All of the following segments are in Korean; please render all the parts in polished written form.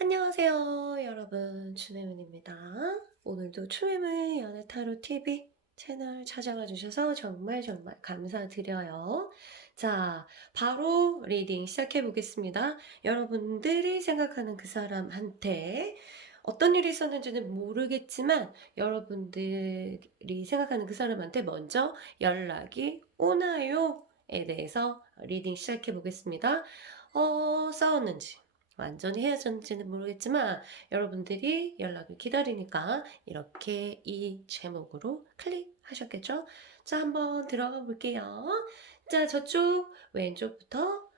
안녕하세요 여러분, 추매문입니다. 오늘도 추매문 연애타로 TV 채널 찾아와 주셔서 정말 감사드려요. 자, 바로 리딩 시작해 보겠습니다. 여러분들이 생각하는 그 사람한테 어떤 일이 있었는지는 모르겠지만 여러분들이 생각하는 그 사람한테 먼저 연락이 오나요? 에 대해서 리딩 시작해 보겠습니다. 싸웠는지 완전히 헤어졌는지는 모르겠지만 여러분들이 연락을 기다리니까 이렇게 이 제목으로 클릭하셨겠죠? 자, 한번 들어가 볼게요. 자, 저쪽 왼쪽부터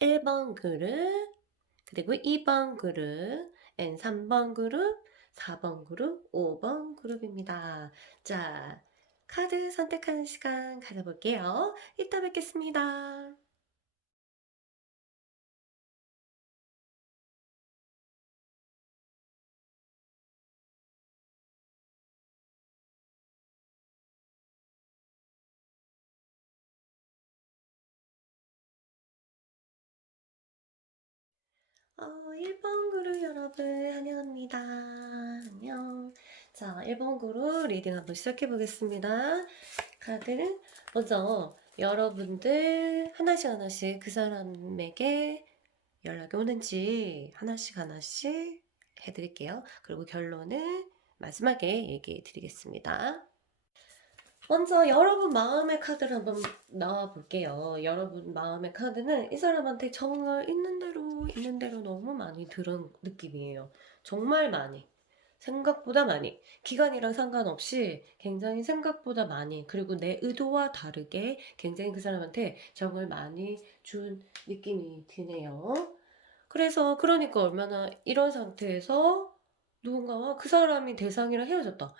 1번 그룹, 그리고 2번 그룹, 3번 그룹, 4번 그룹, 5번 그룹입니다. 자, 카드 선택하는 시간 가져볼게요. 이따 뵙겠습니다. 어, 1번 그룹 여러분 환영합니다. 안녕. 자, 1번 그룹 리딩 한번 시작해 보겠습니다. 카드는 먼저 여러분들 하나씩 그 사람에게 연락이 오는지 하나씩 해드릴게요. 그리고 결론은 마지막에 얘기해 드리겠습니다. 먼저 여러분 마음의 카드를 한번 나와 볼게요. 여러분 마음의 카드는 이 사람한테 정말 있는 대로 너무 많이 들은 느낌이에요. 정말 많이. 생각보다 많이. 기간이랑 상관없이 굉장히 생각보다 많이, 그리고 내 의도와 다르게 굉장히 그 사람한테 정을 많이 준 느낌이 드네요. 그래서 그러니까 얼마나 이런 상태에서 누군가와 그 사람이 대상이랑 헤어졌다.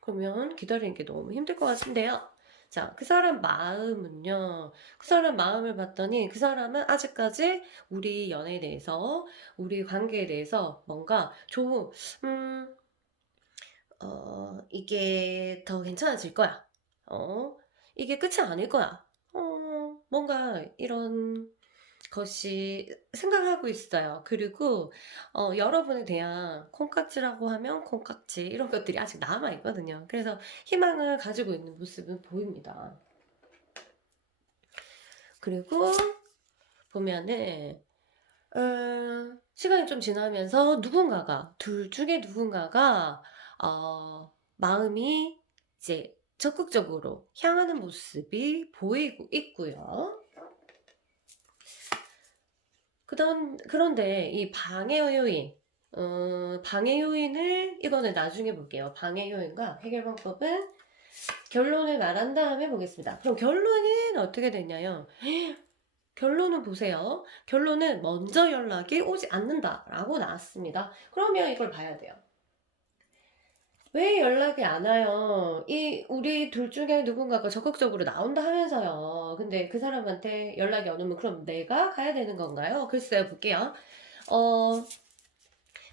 그러면 기다리는 게 너무 힘들 것 같은데요. 자, 그 사람 마음은요. 그 사람 마음을 봤더니 그 사람은 아직까지 우리 연애에 대해서, 우리 관계에 대해서 뭔가 좀, 음, 이게 더 괜찮아질 거야. 이게 끝이 아닐 거야. 뭔가 이런 것이 생각하고 있어요. 그리고 여러분에 대한 콩깍지라고 하면 콩깍지 이런 것들이 아직 남아 있거든요. 그래서 희망을 가지고 있는 모습은 보입니다. 그리고 보면은 시간이 좀 지나면서 누군가가, 둘 중에 누군가가 마음이 이제 적극적으로 향하는 모습이 보이고 있고요. 그런데 이 방해 요인, 방해 요인을 이거는 나중에 볼게요. 방해 요인과 해결 방법은 결론을 말한 다음에 보겠습니다. 그럼 결론은 어떻게 됐냐요? 결론은 보세요. 결론은 먼저 연락이 오지 않는다라고 나왔습니다. 그러면 이걸 봐야 돼요. 왜 연락이 안 와요? 우리 둘 중에 누군가가 적극적으로 나온다 하면서요. 근데 그 사람한테 연락이 안 오면 그럼 내가 가야 되는 건가요? 글쎄요, 볼게요. 어,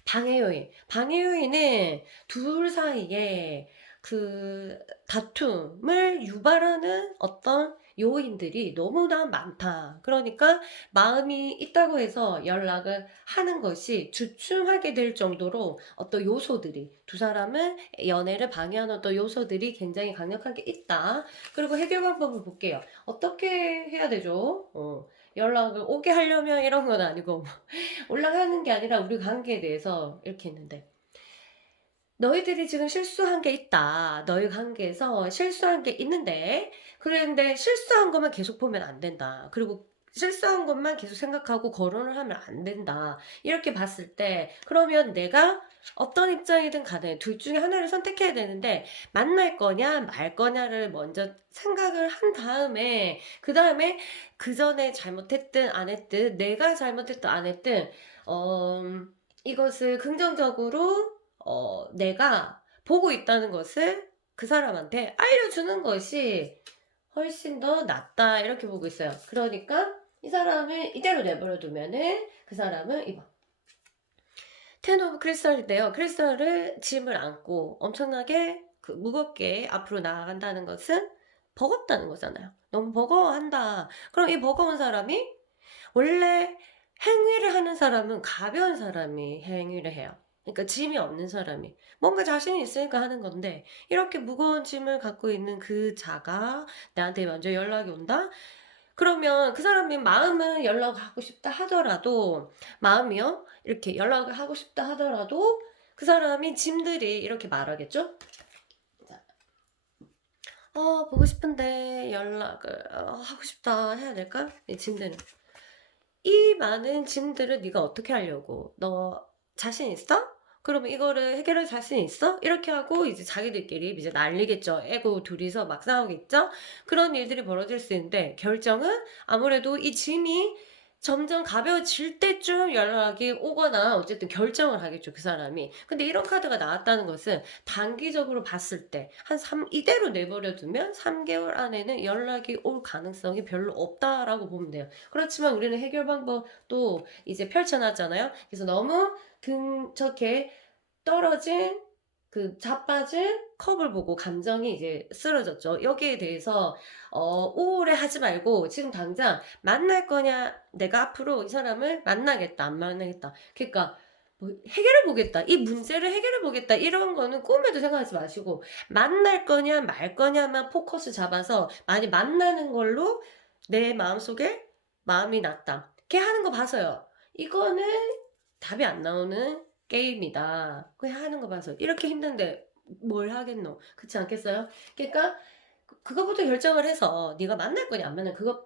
방해 요인. 방해 요인은 둘 사이에 그 다툼을 유발하는 어떤 요인들이 너무나 많다. 그러니까 마음이 있다고 해서 연락을 하는 것이 주춤하게 될 정도로 어떤 요소들이, 두 사람은 연애를 방해하는 어떤 요소들이 굉장히 강력하게 있다. 그리고 해결 방법을 볼게요. 어떻게 해야 되죠? 연락을 오게 하려면 이런 건 아니고 올라가는 게 아니라 우리 관계에 대해서 이렇게 했는데, 너희들이 지금 실수한 게 있다. 너희 관계에서 실수한 게 있는데, 그런데 실수한 것만 계속 보면 안 된다. 그리고 실수한 것만 계속 생각하고 거론을 하면 안 된다. 이렇게 봤을 때, 그러면 내가 어떤 입장이든 간에 둘 중에 하나를 선택해야 되는데, 만날 거냐, 말 거냐를 먼저 생각을 한 다음에, 그 다음에 그 전에 잘못했든 안 했든, 내가 잘못했든 안 했든, 어, 이것을 긍정적으로 내가 보고 있다는 것을 그 사람한테 알려주는 것이 훨씬 더 낫다, 이렇게 보고 있어요. 그러니까 이 사람을 이대로 내버려 두면은 그 사람은 이거 텐 오브 크리스탈인데요. 크리스탈을 짐을 안고 엄청나게 무겁게 앞으로 나아간다는 것은 버겁다는 거잖아요. 너무 버거워한다. 그럼 이 버거운 사람이 원래 행위를 하는 사람은 가벼운 사람이 행위를 해요. 그러니까 짐이 없는 사람이. 뭔가 자신이 있으니까 하는 건데 이렇게 무거운 짐을 갖고 있는 그 자가 나한테 먼저 연락이 온다? 그러면 그 사람이 마음은 연락하고 싶다 하더라도 마음이요? 이렇게 연락을 하고 싶다 하더라도 그 사람이 짐들이 이렇게 말하겠죠? 자, 보고 싶은데 연락을 하고 싶다 해야 될까? 이 짐들은. 이 많은 짐들을 네가 어떻게 하려고? 너 자신 있어? 그러면 이거를 해결할 자신 있어? 이렇게 하고 이제 자기들끼리 이제 난리겠죠. 애고 둘이서 막 싸우겠죠. 그런 일들이 벌어질 수 있는데 결정은 아무래도 이 짐이 점점 가벼워질 때쯤 연락이 오거나 어쨌든 결정을 하겠죠, 그 사람이. 근데 이런 카드가 나왔다는 것은 단기적으로 봤을 때 이대로 내버려 두면 3개월 안에는 연락이 올 가능성이 별로 없다라고 보면 돼요. 그렇지만 우리는 해결 방법도 이제 펼쳐놨잖아요. 그래서 너무 저렇게 떨어진 자빠진 컵을 보고 감정이 이제 쓰러졌죠. 여기에 대해서 우울해하지 말고 지금 당장 만날 거냐, 내가 앞으로 이 사람을 만나겠다, 안 만나겠다. 그러니까 뭐 해결해 보겠다, 이 문제를 해결해 보겠다, 이런 거는 꿈에도 생각하지 마시고 만날 거냐 말 거냐만 포커스 잡아서 많이 만나는 걸로 내 마음속에 마음이 났다, 이렇게 하는 거 봐서요. 이거는 답이 안 나오는 게임이다. 그냥 하는 거 봐서 이렇게 힘든데 뭘 하겠노? 그렇지 않겠어요? 그러니까 그거부터 결정을 해서 네가 만날 거냐 안 만날, 그거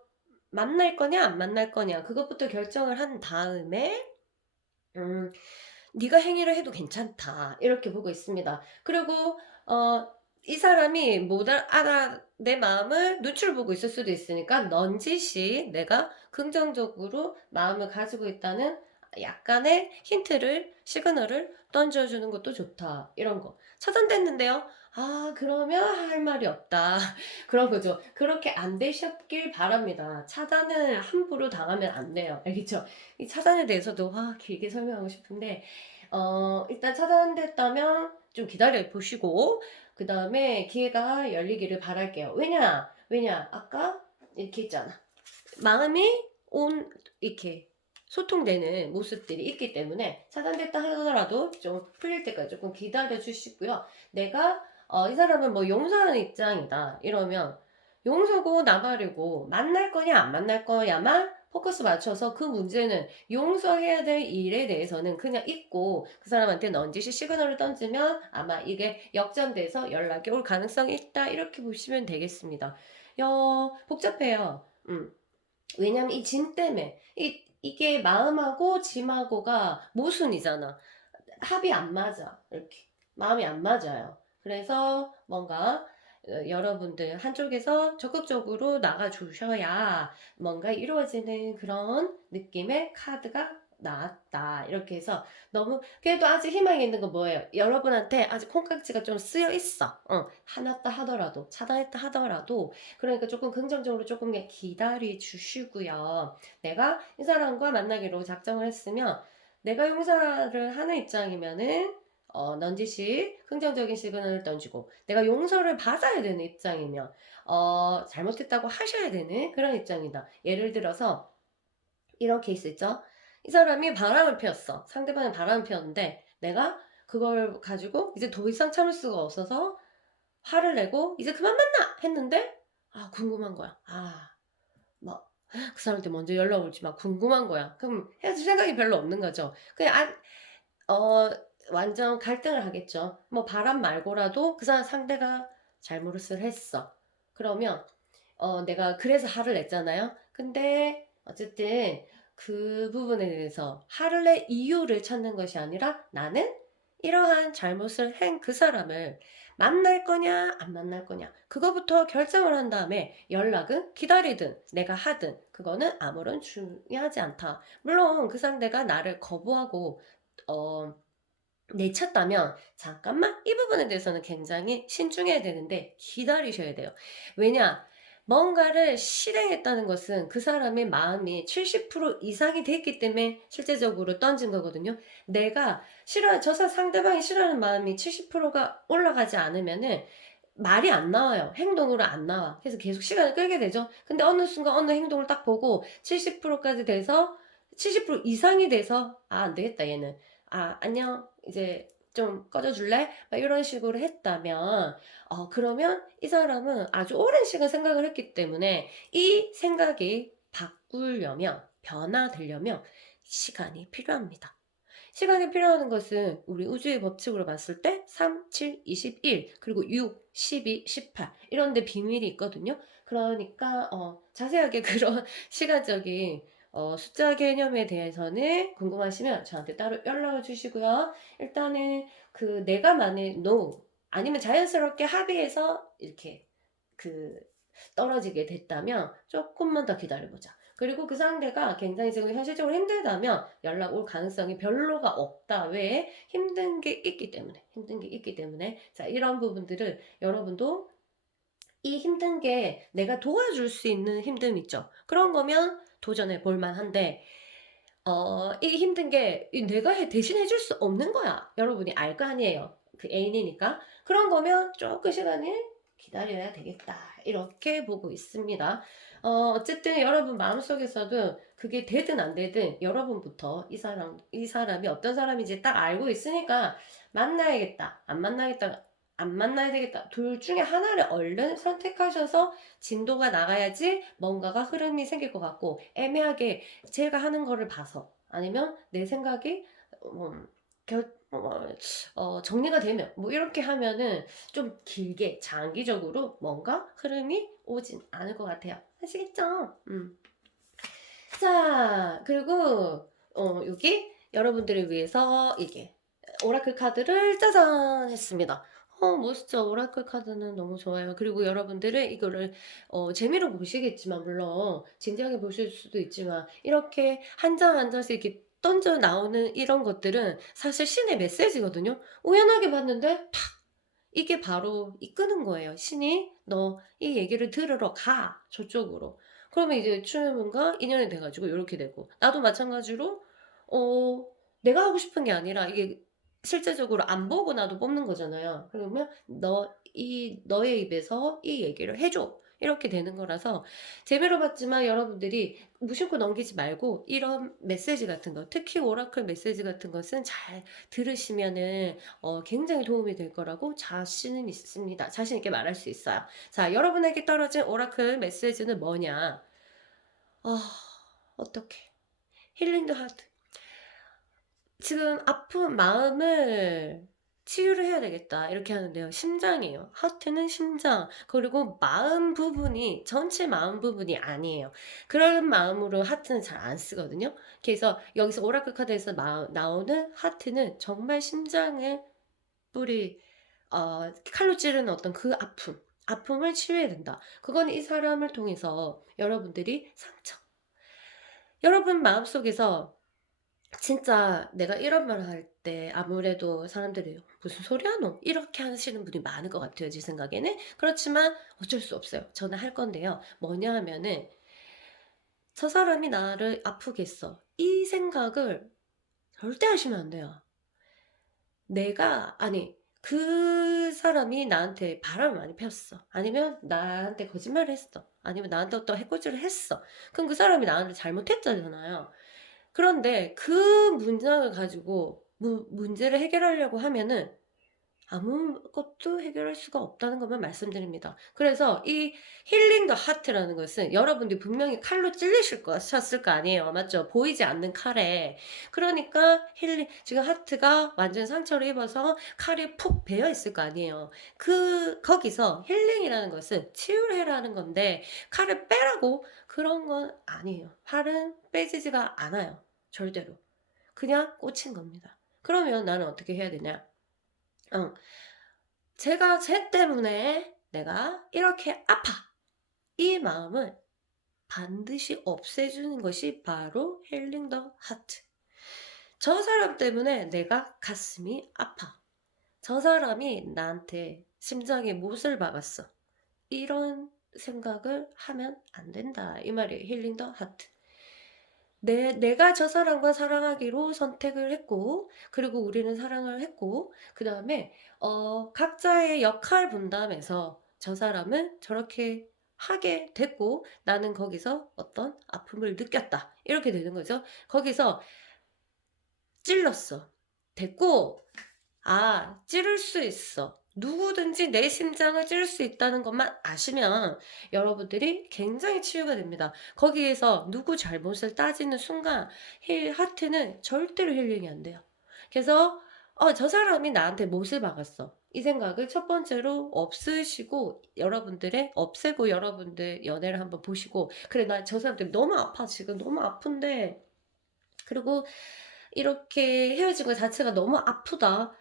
만날 거냐 안 만날 거냐 그것부터 결정을 한 다음에 음 네가 행위를 해도 괜찮다, 이렇게 보고 있습니다. 그리고 이 사람이 못 알아 내 마음을 눈치를 보고 있을 수도 있으니까 넌지시 내가 긍정적으로 마음을 가지고 있다는 약간의 힌트를, 시그널을 던져주는 것도 좋다, 이런 거. 차단됐는데요. 그러면 할 말이 없다. 그런 거죠. 그렇게 안 되셨길 바랍니다. 차단을 함부로 당하면 안 돼요. 알겠죠? 이 차단에 대해서도 길게 설명하고 싶은데 일단 차단됐다면 좀 기다려 보시고 그 다음에 기회가 열리기를 바랄게요. 왜냐 아까 이렇게 있잖아. 마음이 이렇게 소통되는 모습들이 있기 때문에 차단됐다 하더라도 좀 풀릴 때까지 조금 기다려 주시고요. 내가 이 사람은 뭐 용서하는 입장이다 이러면 용서고 나가려고 만날 거냐 안 만날 거냐만 포커스 맞춰서 그 문제는 용서해야 될 일에 대해서는 그냥 잊고 그 사람한테 넌지시 시그널을 던지면 아마 이게 역전돼서 연락이 올 가능성이 있다, 이렇게 보시면 되겠습니다. 복잡해요. 왜냐면 이 짐 때문에 이게 마음하고 짐하고가 모순이잖아. 합이 안 맞아. 이렇게 마음이 안 맞아요. 그래서 뭔가 여러분들 한쪽에서 적극적으로 나가 주셔야 뭔가 이루어지는 그런 느낌의 카드가 나왔다. 이렇게 해서 너무 그래도 아직 희망이 있는 건 뭐예요? 여러분한테 아직 콩깍지가 좀 쓰여 있어. 화났다 하더라도 차단했다 하더라도 그러니까 조금 긍정적으로 조금 기다려 주시고요. 내가 이 사람과 만나기로 작정을 했으면 내가 용서를 하는 입장이면은 넌지시 긍정적인 시그널을 던지고 내가 용서를 받아야 되는 입장이면 잘못했다고 하셔야 되는 그런 입장이다. 예를 들어서 이런 케이스 있죠? 이 사람이 바람을 피웠어. 상대방이 바람을 피웠는데 내가 그걸 가지고 이제 더 이상 참을 수가 없어서 화를 내고 이제 그만 만나 했는데 궁금한 거야. 막 그 사람한테 먼저 연락 올지 막 궁금한 거야. 그럼 헤어질 생각이 별로 없는 거죠. 그냥 완전 갈등을 하겠죠. 뭐 바람 말고라도 그 사람 상대가 잘못을 했어. 그러면 내가 그래서 화를 냈잖아요. 근데 어쨌든 그 부분에 대해서 화를 낼 이유를 찾는 것이 아니라 나는 이러한 잘못을 한 그 사람을 만날 거냐 안 만날 거냐 그거부터 결정을 한 다음에 연락은 기다리든 내가 하든 그거는 아무런 중요하지 않다. 물론 그 상대가 나를 거부하고 어 내쳤다면 잠깐만 이 부분에 대해서는 굉장히 신중해야 되는데 기다리셔야 돼요. 왜냐? 뭔가를 실행했다는 것은 그 사람의 마음이 70% 이상이 됐기 때문에 실제적으로 던진 거거든요. 내가 상대방이 싫어하는 마음이 70%가 올라가지 않으면은 말이 안 나와요. 행동으로 안 나와. 그래서 계속 시간을 끌게 되죠. 근데 어느 순간 어느 행동을 딱 보고 70%까지 돼서 70% 이상이 돼서 안 되겠다 얘는. 안녕 이제 좀 꺼져줄래? 막 이런 식으로 했다면 그러면 이 사람은 아주 오랜 시간 생각을 했기 때문에 이 생각이 바꾸려면 변화되려면 시간이 필요합니다. 시간이 필요한 것은 우리 우주의 법칙으로 봤을 때 3, 7, 21 그리고 6, 12, 18 이런 데 비밀이 있거든요. 그러니까 자세하게 그런 시간적인 숫자 개념에 대해서는 궁금하시면 저한테 따로 연락을 주시고요. 일단은 그 내가 만일 no 아니면 자연스럽게 합의해서 이렇게 그 떨어지게 됐다면 조금만 더 기다려보자. 그리고 그 상대가 굉장히 지금 현실적으로 힘들다면 연락 올 가능성이 별로가 없다. 왜? 힘든 게 있기 때문에. 힘든 게 있기 때문에. 자, 이런 부분들을 여러분도 이 힘든 게 내가 도와줄 수 있는 힘듦 있죠. 그런 거면 도전해 볼 만한데, 이 힘든 게 내가 대신 해줄 수 없는 거야. 여러분이 알 거 아니에요. 그 애인이니까. 그런 거면 조금 시간을 기다려야 되겠다. 이렇게 보고 있습니다. 어쨌든 여러분 마음속에서도 그게 되든 안 되든 여러분부터 이 사람이 어떤 사람인지 딱 알고 있으니까 만나야겠다. 안 만나겠다. 안 만나야 되겠다. 둘 중에 하나를 얼른 선택하셔서 진도가 나가야지 뭔가가 흐름이 생길 것 같고 애매하게 제가 하는 거를 봐서 아니면 내 생각이 정리가 되면 뭐 이렇게 하면은 좀 길게 장기적으로 뭔가 흐름이 오진 않을 것 같아요. 아시겠죠? 자, 그리고 여기 여러분들을 위해서 이게 오라클 카드를 짜잔 했습니다. 멋있죠? 오라클 카드는 너무 좋아요. 그리고 여러분들은 이거를 재미로 보시겠지만 물론 진지하게 보실 수도 있지만 이렇게 한 장 한 장씩 이렇게 던져 나오는 이런 것들은 사실 신의 메시지거든요. 우연하게 봤는데 팍 이게 바로 이끄는 거예요. 신이 너 이 얘기를 들으러 가 저쪽으로. 그러면 이제 추유문과 인연이 돼가지고 이렇게 되고 나도 마찬가지로 어 내가 하고 싶은 게 아니라 이게 실제적으로 안 보고 나도 뽑는 거잖아요. 그러면 너의 입에서 이 얘기를 해줘. 이렇게 되는 거라서 재미로 봤지만 여러분들이 무심코 넘기지 말고 이런 메시지 같은 거 특히 오라클 메시지 같은 것은 잘 들으시면은 굉장히 도움이 될 거라고 자신은 있습니다. 자신 있게 말할 수 있어요. 자, 여러분에게 떨어진 오라클 메시지는 뭐냐? 어떻게? 힐링 더 하트. 지금 아픈 마음을 치유를 해야 되겠다. 이렇게 하는데요. 심장이에요. 하트는 심장. 그리고 마음 부분이, 전체 마음 부분이 아니에요. 그런 마음으로 하트는 잘 안 쓰거든요. 그래서 여기서 오라클 카드에서 나오는 하트는 정말 심장을 뿌리, 칼로 찌르는 어떤 그 아픔을 치유해야 된다. 그건 이 사람을 통해서 여러분들이 여러분 마음속에서 진짜 내가 이런 말을 할 때 아무래도 사람들이 무슨 소리 하노? 이렇게 하시는 분이 많을 것 같아요. 제 생각에는. 그렇지만 어쩔 수 없어요. 저는 할 건데요. 뭐냐 하면은 저 사람이 나를 아프게 했어. 이 생각을 절대 하시면 안 돼요. 아니, 그 사람이 나한테 바람을 많이 피웠어. 아니면 나한테 거짓말을 했어. 아니면 나한테 어떤 해코지를 했어. 그럼 그 사람이 나한테 잘못했잖아요. 그런데 그 문장을 가지고 문제를 해결하려고 하면은 아무것도 해결할 수가 없다는 것만 말씀드립니다. 그래서 이 힐링 더 하트라는 것은 여러분들이 분명히 칼로 셨을 거 아니에요. 맞죠? 보이지 않는 칼에. 그러니까 지금 하트가 완전 상처를 입어서 칼이 푹 베어 있을 거 아니에요. 거기서 힐링이라는 것은 치유를 해라는 건데 칼을 빼라고 그런 건 아니에요. 칼은 빼지지가 않아요. 절대로. 그냥 꽂힌 겁니다. 그러면 나는 어떻게 해야 되냐? 어, 쟤 때문에 내가 이렇게 아파. 이 마음을 반드시 없애주는 것이 바로 힐링 더 하트. 저 사람 때문에 내가 가슴이 아파. 저 사람이 나한테 심장에 못을 박았어. 이런 생각을 하면 안 된다. 이 말이에요. 힐링 더 하트. 내가 저 사람과 사랑하기로 선택을 했고, 그리고 우리는 사랑을 했고, 그 다음에, 각자의 역할 분담에서 저 사람은 저렇게 하게 됐고 나는 거기서 어떤 아픔을 느꼈다. 이렇게 되는 거죠. 거기서 찔렀어. 됐고 찌를 수 있어. 누구든지 내 심장을 찌를 수 있다는 것만 아시면 여러분들이 굉장히 치유가 됩니다. 거기에서 누구 잘못을 따지는 순간 하트는 절대로 힐링이 안 돼요. 그래서 저 사람이 나한테 못을 박았어. 이 생각을 첫 번째로 없으시고 여러분들의 없애고 여러분들 연애를 한번 보시고 그래 나 저 사람 때문에 너무 아파 지금 너무 아픈데 그리고 이렇게 헤어진 것 자체가 너무 아프다.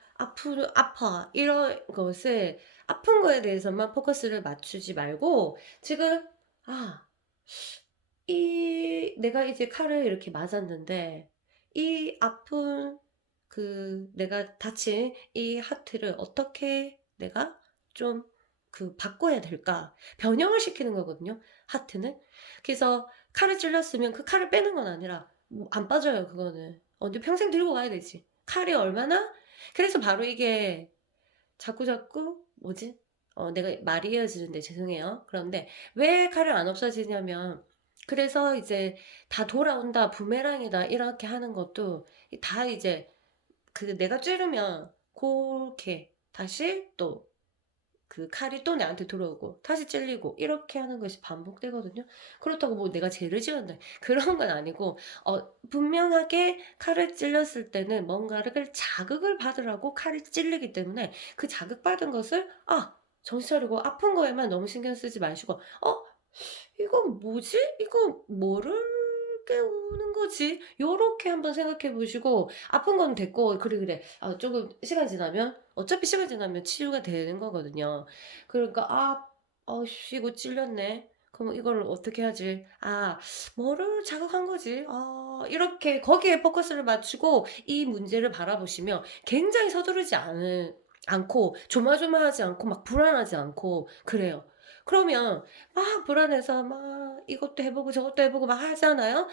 아파. 이런 것을 아픈 거에 대해서만 포커스를 맞추지 말고 지금 아, 내가 이제 칼을 이렇게 맞았는데 이 아픈 내가 다친 이 하트를 어떻게 내가 좀 바꿔야 될까? 변형을 시키는 거거든요. 하트는. 그래서 칼을 찔렀으면 그 칼을 빼는 건 아니라 안 빠져요. 그거는. 근데 평생 들고 가야 되지. 칼이 얼마나? 그래서 바로 이게 자꾸자꾸 뭐지? 내가 말이 이어지는데 죄송해요. 그런데 왜 칼을 안 없어지냐면 그래서 이제 다 돌아온다, 부메랑이다 이렇게 하는 것도 다 이제 내가 찌르면 그렇게 다시 또 칼이 또 내한테 들어오고 다시 찔리고 이렇게 하는 것이 반복되거든요. 그렇다고 뭐 내가 죄를 지었네 그런 건 아니고 분명하게 칼을 찔렸을 때는 뭔가를 자극을 받으라고 칼이 찔리기 때문에 그 자극받은 것을 정신 차리고 아픈 거에만 너무 신경 쓰지 마시고 이건 뭐지? 이거 뭐를 깨우는 거지? 요렇게 한번 생각해 보시고 아픈 건 됐고 그래 조금 시간 지나면 어차피 시간 지나면 치유가 되는 거거든요. 그러니까 씨 이거 찔렸네. 그럼 이걸 어떻게 하지? 뭐를 자극한 거지? 이렇게 거기에 포커스를 맞추고 이 문제를 바라보시면 굉장히 서두르지 않고 조마조마하지 않고 막 불안하지 않고 그래요. 그러면 막 불안해서 막 이것도 해보고 저것도 해보고 막 하잖아요.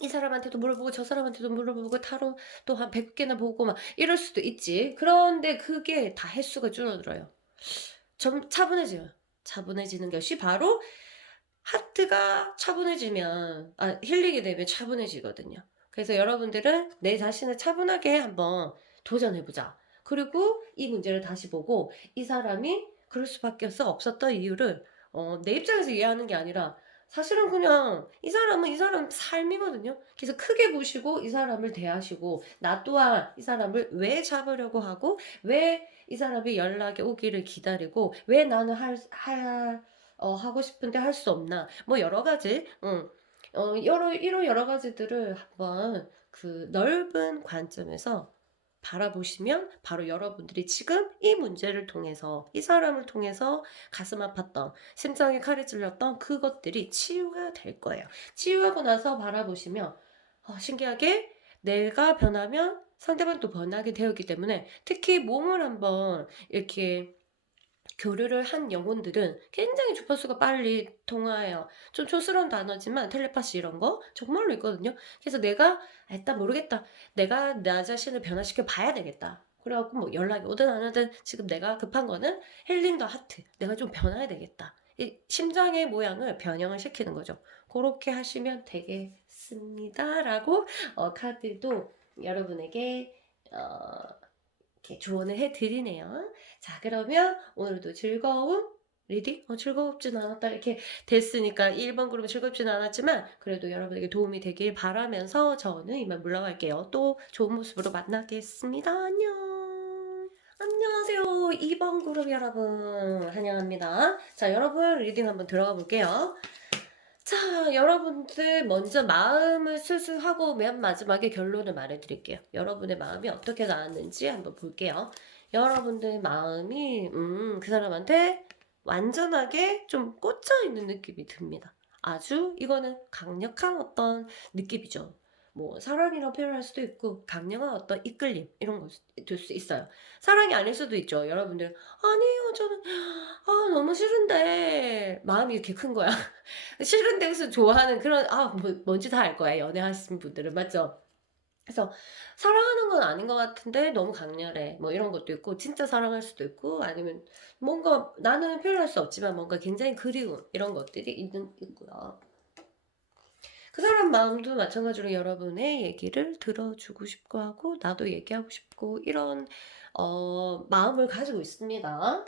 이 사람한테도 물어보고 저 사람한테도 물어보고 타로 또 한 100개나 보고 막 이럴 수도 있지. 그런데 그게 다 횟수가 줄어들어요. 좀 차분해져요. 차분해지는 것이 바로 하트가 차분해지면 힐링이 되면 차분해지거든요. 그래서 여러분들은 내 자신을 차분하게 한번 도전해보자. 그리고 이 문제를 다시 보고 이 사람이 그럴 수밖에 없었던 이유를 내 입장에서 이해하는 게 아니라 사실은 그냥 이 사람은 이 사람 삶이거든요. 그래서 크게 보시고 이 사람을 대하시고 나 또한 이 사람을 왜 잡으려고 하고 왜 이 사람이 연락이 오기를 기다리고 왜 나는 하고 싶은데 할 수 없나 뭐 여러 가지 이런 여러 가지들을 한번 넓은 관점에서 바라보시면 바로 여러분들이 지금 이 문제를 통해서 이 사람을 통해서 가슴 아팠던 심장에 칼이 찔렸던 그것들이 치유가 될 거예요. 치유하고 나서 바라보시면 신기하게 내가 변하면 상대방도 변하게 되었기 때문에 특히 몸을 한번 이렇게 교류를 한 영혼들은 굉장히 주파수가 빨리 통화해요. 좀 촌스러운 단어지만 텔레파시 이런 거 정말로 있거든요. 그래서 내가 일단 모르겠다. 내가 나 자신을 변화시켜 봐야 되겠다. 그래갖고 뭐 연락이 오든 안 오든 지금 내가 급한 거는 힐링 더 하트. 내가 좀 변해야 되겠다. 이 심장의 모양을 변형을 시키는 거죠. 그렇게 하시면 되겠습니다. 라고 카드도 여러분에게 이렇게 조언을 해드리네요. 자, 그러면 오늘도 즐거운 리딩? 즐겁진 않았다. 이렇게 됐으니까 1번 그룹은 즐겁진 않았지만 그래도 여러분에게 도움이 되길 바라면서 저는 이만 물러갈게요. 또 좋은 모습으로 만나겠습니다. 안녕. 안녕하세요. 2번 그룹 여러분. 환영합니다. 자, 여러분 리딩 한번 들어가 볼게요. 자, 여러분들 먼저 마음을 수수하고 맨 마지막에 결론을 말해드릴게요. 여러분의 마음이 어떻게 나왔는지 한번 볼게요. 여러분들 마음이 그 사람한테 완전하게 좀 꽂혀있는 느낌이 듭니다. 아주 이거는 강력한 어떤 느낌이죠. 뭐 사랑이라고 표현할 수도 있고 강력한 어떤 이끌림 이런 거 될 수 있어요. 사랑이 아닐 수도 있죠. 여러분들 아니요 저는 너무 싫은데 마음이 이렇게 큰 거야. 싫은데 무슨 좋아하는 그런 뭔지 다 알 거야. 연애하시는 분들은 맞죠? 그래서 사랑하는 건 아닌 것 같은데 너무 강렬해. 뭐 이런 것도 있고, 진짜 사랑할 수도 있고, 아니면 뭔가 나는 표현할 수 없지만 뭔가 굉장히 그리운 이런 것들이 있고요. 그 사람 마음도 마찬가지로 여러분의 얘기를 들어주고 싶고 하고, 나도 얘기하고 싶고, 이런, 마음을 가지고 있습니다.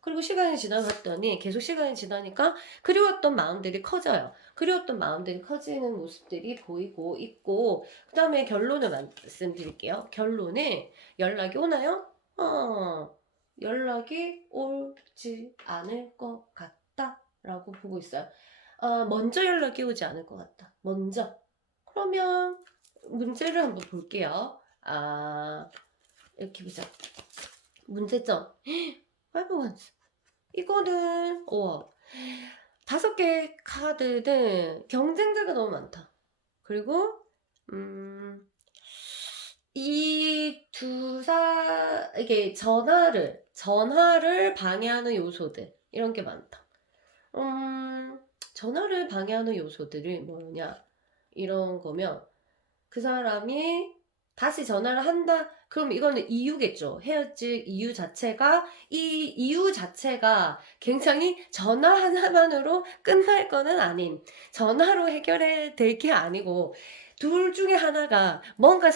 그리고 시간이 지나갔더니, 계속 시간이 지나니까 그리웠던 마음들이 커져요. 그리웠던 마음들이 커지는 모습들이 보이고 있고, 그 다음에 결론을 말씀드릴게요. 결론에 연락이 오나요? 연락이 오지 않을 것 같다. 라고 보고 있어요. 먼저 연락이 오지 않을 것 같다. 먼저. 그러면 문제를 한번 볼게요. 이렇게 보자. 문제점. 5번스. 이거는, 5개 카드는 경쟁자가 너무 많다. 그리고, 이게 전화를 방해하는 요소들. 이런 게 많다. 전화를 방해하는 요소들이 뭐냐? 이런 거면 그 사람이 다시 전화를 한다. 그럼 이거는 이유겠죠. 헤어질 이유 자체가 이 이유 자체가 굉장히 전화 하나만으로 끝날 거는 아닌 전화로 해결해 될 게 아니고 둘 중에 하나가 뭔가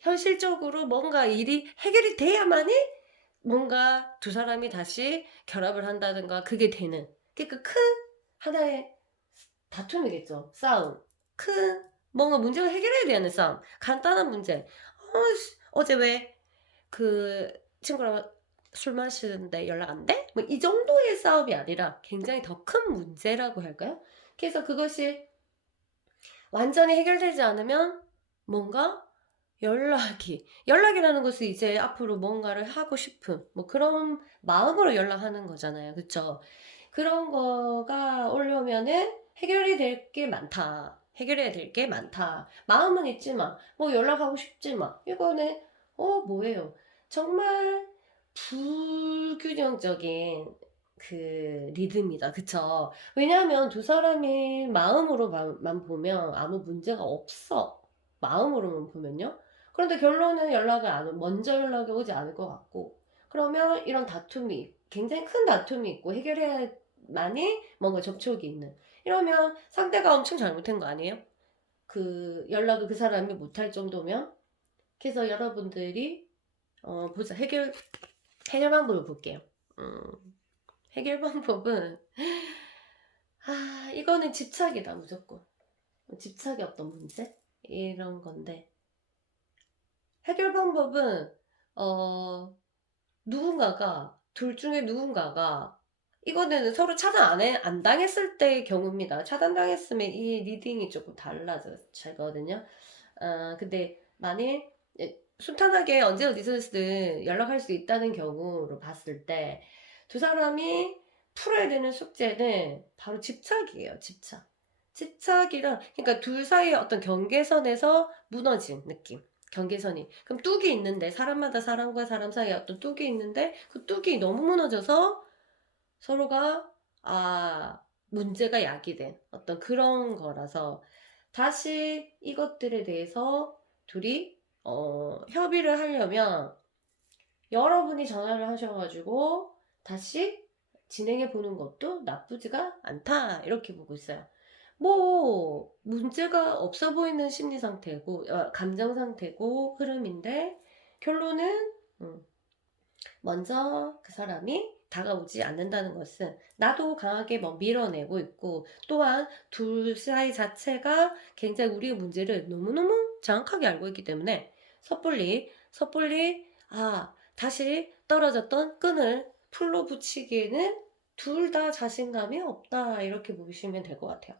현실적으로 뭔가 일이 해결이 돼야만이 뭔가 두 사람이 다시 결합을 한다든가 그게 되는 그러니까 큰 하나의 다툼이겠죠. 싸움. 큰 뭔가 문제를 해결해야 되는 싸움. 간단한 문제. 어제 왜 그 친구랑 술 마시는데 연락 안 돼? 뭐 이 정도의 싸움이 아니라 굉장히 더 큰 문제라고 할까요? 그래서 그것이 완전히 해결되지 않으면 뭔가 연락이라는 것은 이제 앞으로 뭔가를 하고 싶은 뭐 그런 마음으로 연락하는 거잖아요. 그쵸? 그런 거가 오려면은 해결이 될 게 많다. 해결해야 될 게 많다. 마음은 있지만, 뭐 연락하고 싶지만, 이거는, 뭐예요? 정말 불균형적인 그 리듬이다. 그쵸? 왜냐하면 두 사람이 마음으로만 보면 아무 문제가 없어. 마음으로만 보면요. 그런데 결론은 먼저 연락이 오지 않을 것 같고, 그러면 이런 다툼이, 굉장히 큰 다툼이 있고, 해결해야만이 뭔가 접촉이 있는. 이러면 상대가 엄청 잘못한 거 아니에요? 연락을 그 사람이 못할 정도면? 그래서 여러분들이, 보자. 해결 방법을 볼게요. 음, 해결 방법은, 이거는 집착이다, 무조건. 집착이 어떤 문제? 이런 건데. 해결 방법은, 둘 중에 누군가가, 이거는 서로 안 당했을 때의 경우입니다. 차단당했으면 이 리딩이 조금 달라지거든요. 근데 만일, 순탄하게 언제 어디서든 연락할 수 있다는 경우로 봤을 때, 두 사람이 풀어야 되는 숙제는 바로 집착이에요, 집착. 그러니까 둘 사이의 어떤 경계선에서 무너진 느낌. 경계선이. 그럼 뚝이 있는데, 사람마다 사람과 사람 사이에 어떤 뚝이 있는데, 그 뚝이 너무 무너져서 서로가, 문제가 야기된 어떤 그런 거라서, 다시 이것들에 대해서 둘이, 협의를 하려면, 여러분이 전화를 하셔가지고, 다시 진행해 보는 것도 나쁘지가 않다. 이렇게 보고 있어요. 뭐 문제가 없어 보이는 심리 상태고 감정 상태고 흐름인데 결론은 먼저 그 사람이 다가오지 않는다는 것은 나도 강하게 뭐 밀어내고 있고 또한 둘 사이 자체가 굉장히 우리의 문제를 너무너무 정확하게 알고 있기 때문에 섣불리 다시 떨어졌던 끈을 풀로 붙이기에는 둘 다 자신감이 없다 이렇게 보시면 될 것 같아요.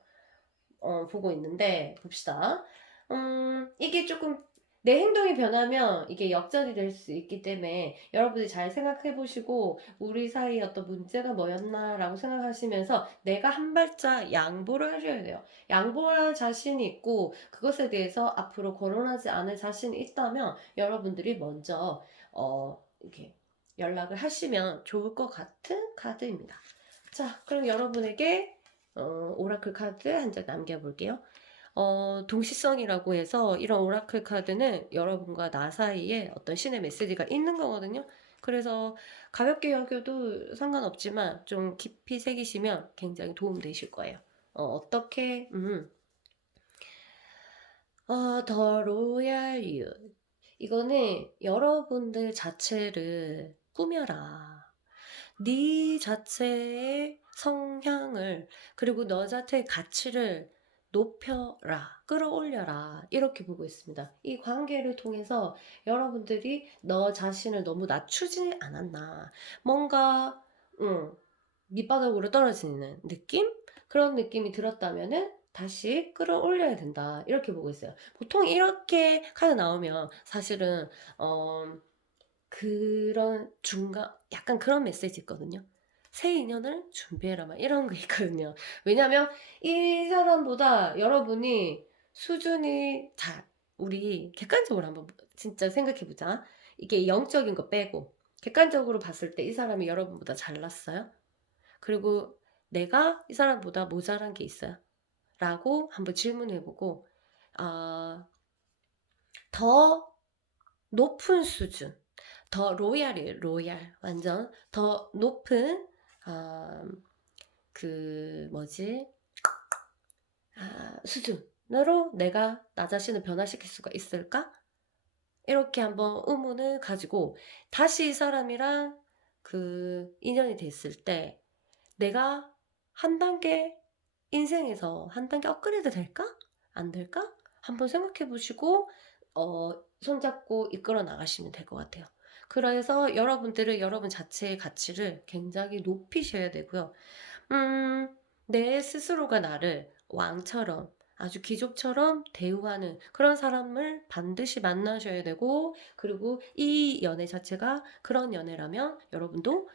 보고 있는데 봅시다. 이게 조금 내 행동이 변하면 이게 역전이 될 수 있기 때문에 여러분이 잘 생각해 보시고 우리 사이에 어떤 문제가 뭐였나라고 생각하시면서 내가 한 발짝 양보를 하셔야 돼요. 양보할 자신이 있고 그것에 대해서 앞으로 거론하지 않을 자신이 있다면 여러분들이 먼저 이렇게 연락을 하시면 좋을 것 같은 카드입니다. 자, 그럼 여러분에게 오라클 카드 한 장 남겨볼게요. 동시성이라고 해서 이런 오라클 카드는 여러분과 나 사이에 어떤 신의 메시지가 있는 거거든요. 그래서 가볍게 여겨도 상관없지만 좀 깊이 새기시면 굉장히 도움되실 거예요. 어떻게, 더 로얄 유. 이거는 여러분들 자체를 꾸며라. 네 자체의 성향을 그리고 너 자체의 가치를 높여라, 끌어올려라 이렇게 보고 있습니다. 이 관계를 통해서 여러분들이 너 자신을 너무 낮추지 않았나, 뭔가 밑바닥으로 떨어지는 느낌? 그런 느낌이 들었다면은 다시 끌어올려야 된다 이렇게 보고 있어요. 보통 이렇게 카드 나오면 사실은 어, 그런 중간 약간 그런 메시지 있거든요. 새 인연을 준비해라 막 이런 거 있거든요. 왜냐면 이 사람보다 여러분이 수준이 우리 객관적으로 한번 진짜 생각해보자. 이게 영적인 거 빼고 객관적으로 봤을 때 이 사람이 여러분보다 잘났어요? 그리고 내가 이 사람보다 모자란 게 있어요? 라고 한번 질문해보고 더 높은 수준, 더 로얄이에요. 로얄. 완전 더 높은 아, 그 뭐지? 수준으로 내가 나 자신을 변화시킬 수가 있을까? 이렇게 한번 의문을 가지고 다시 이 사람이랑 그 인연이 됐을 때 내가 한 단계 인생에서 한 단계 업그레이드 될까? 안 될까? 한번 생각해 보시고 손잡고 이끌어 나가시면 될 것 같아요. 그래서 여러분들은 여러분 자체의 가치를 굉장히 높이셔야 되고요. 내 스스로가 나를 왕처럼 아주 귀족처럼 대우하는 그런 사람을 반드시 만나셔야 되고, 그리고 이 연애 자체가 그런 연애라면 여러분도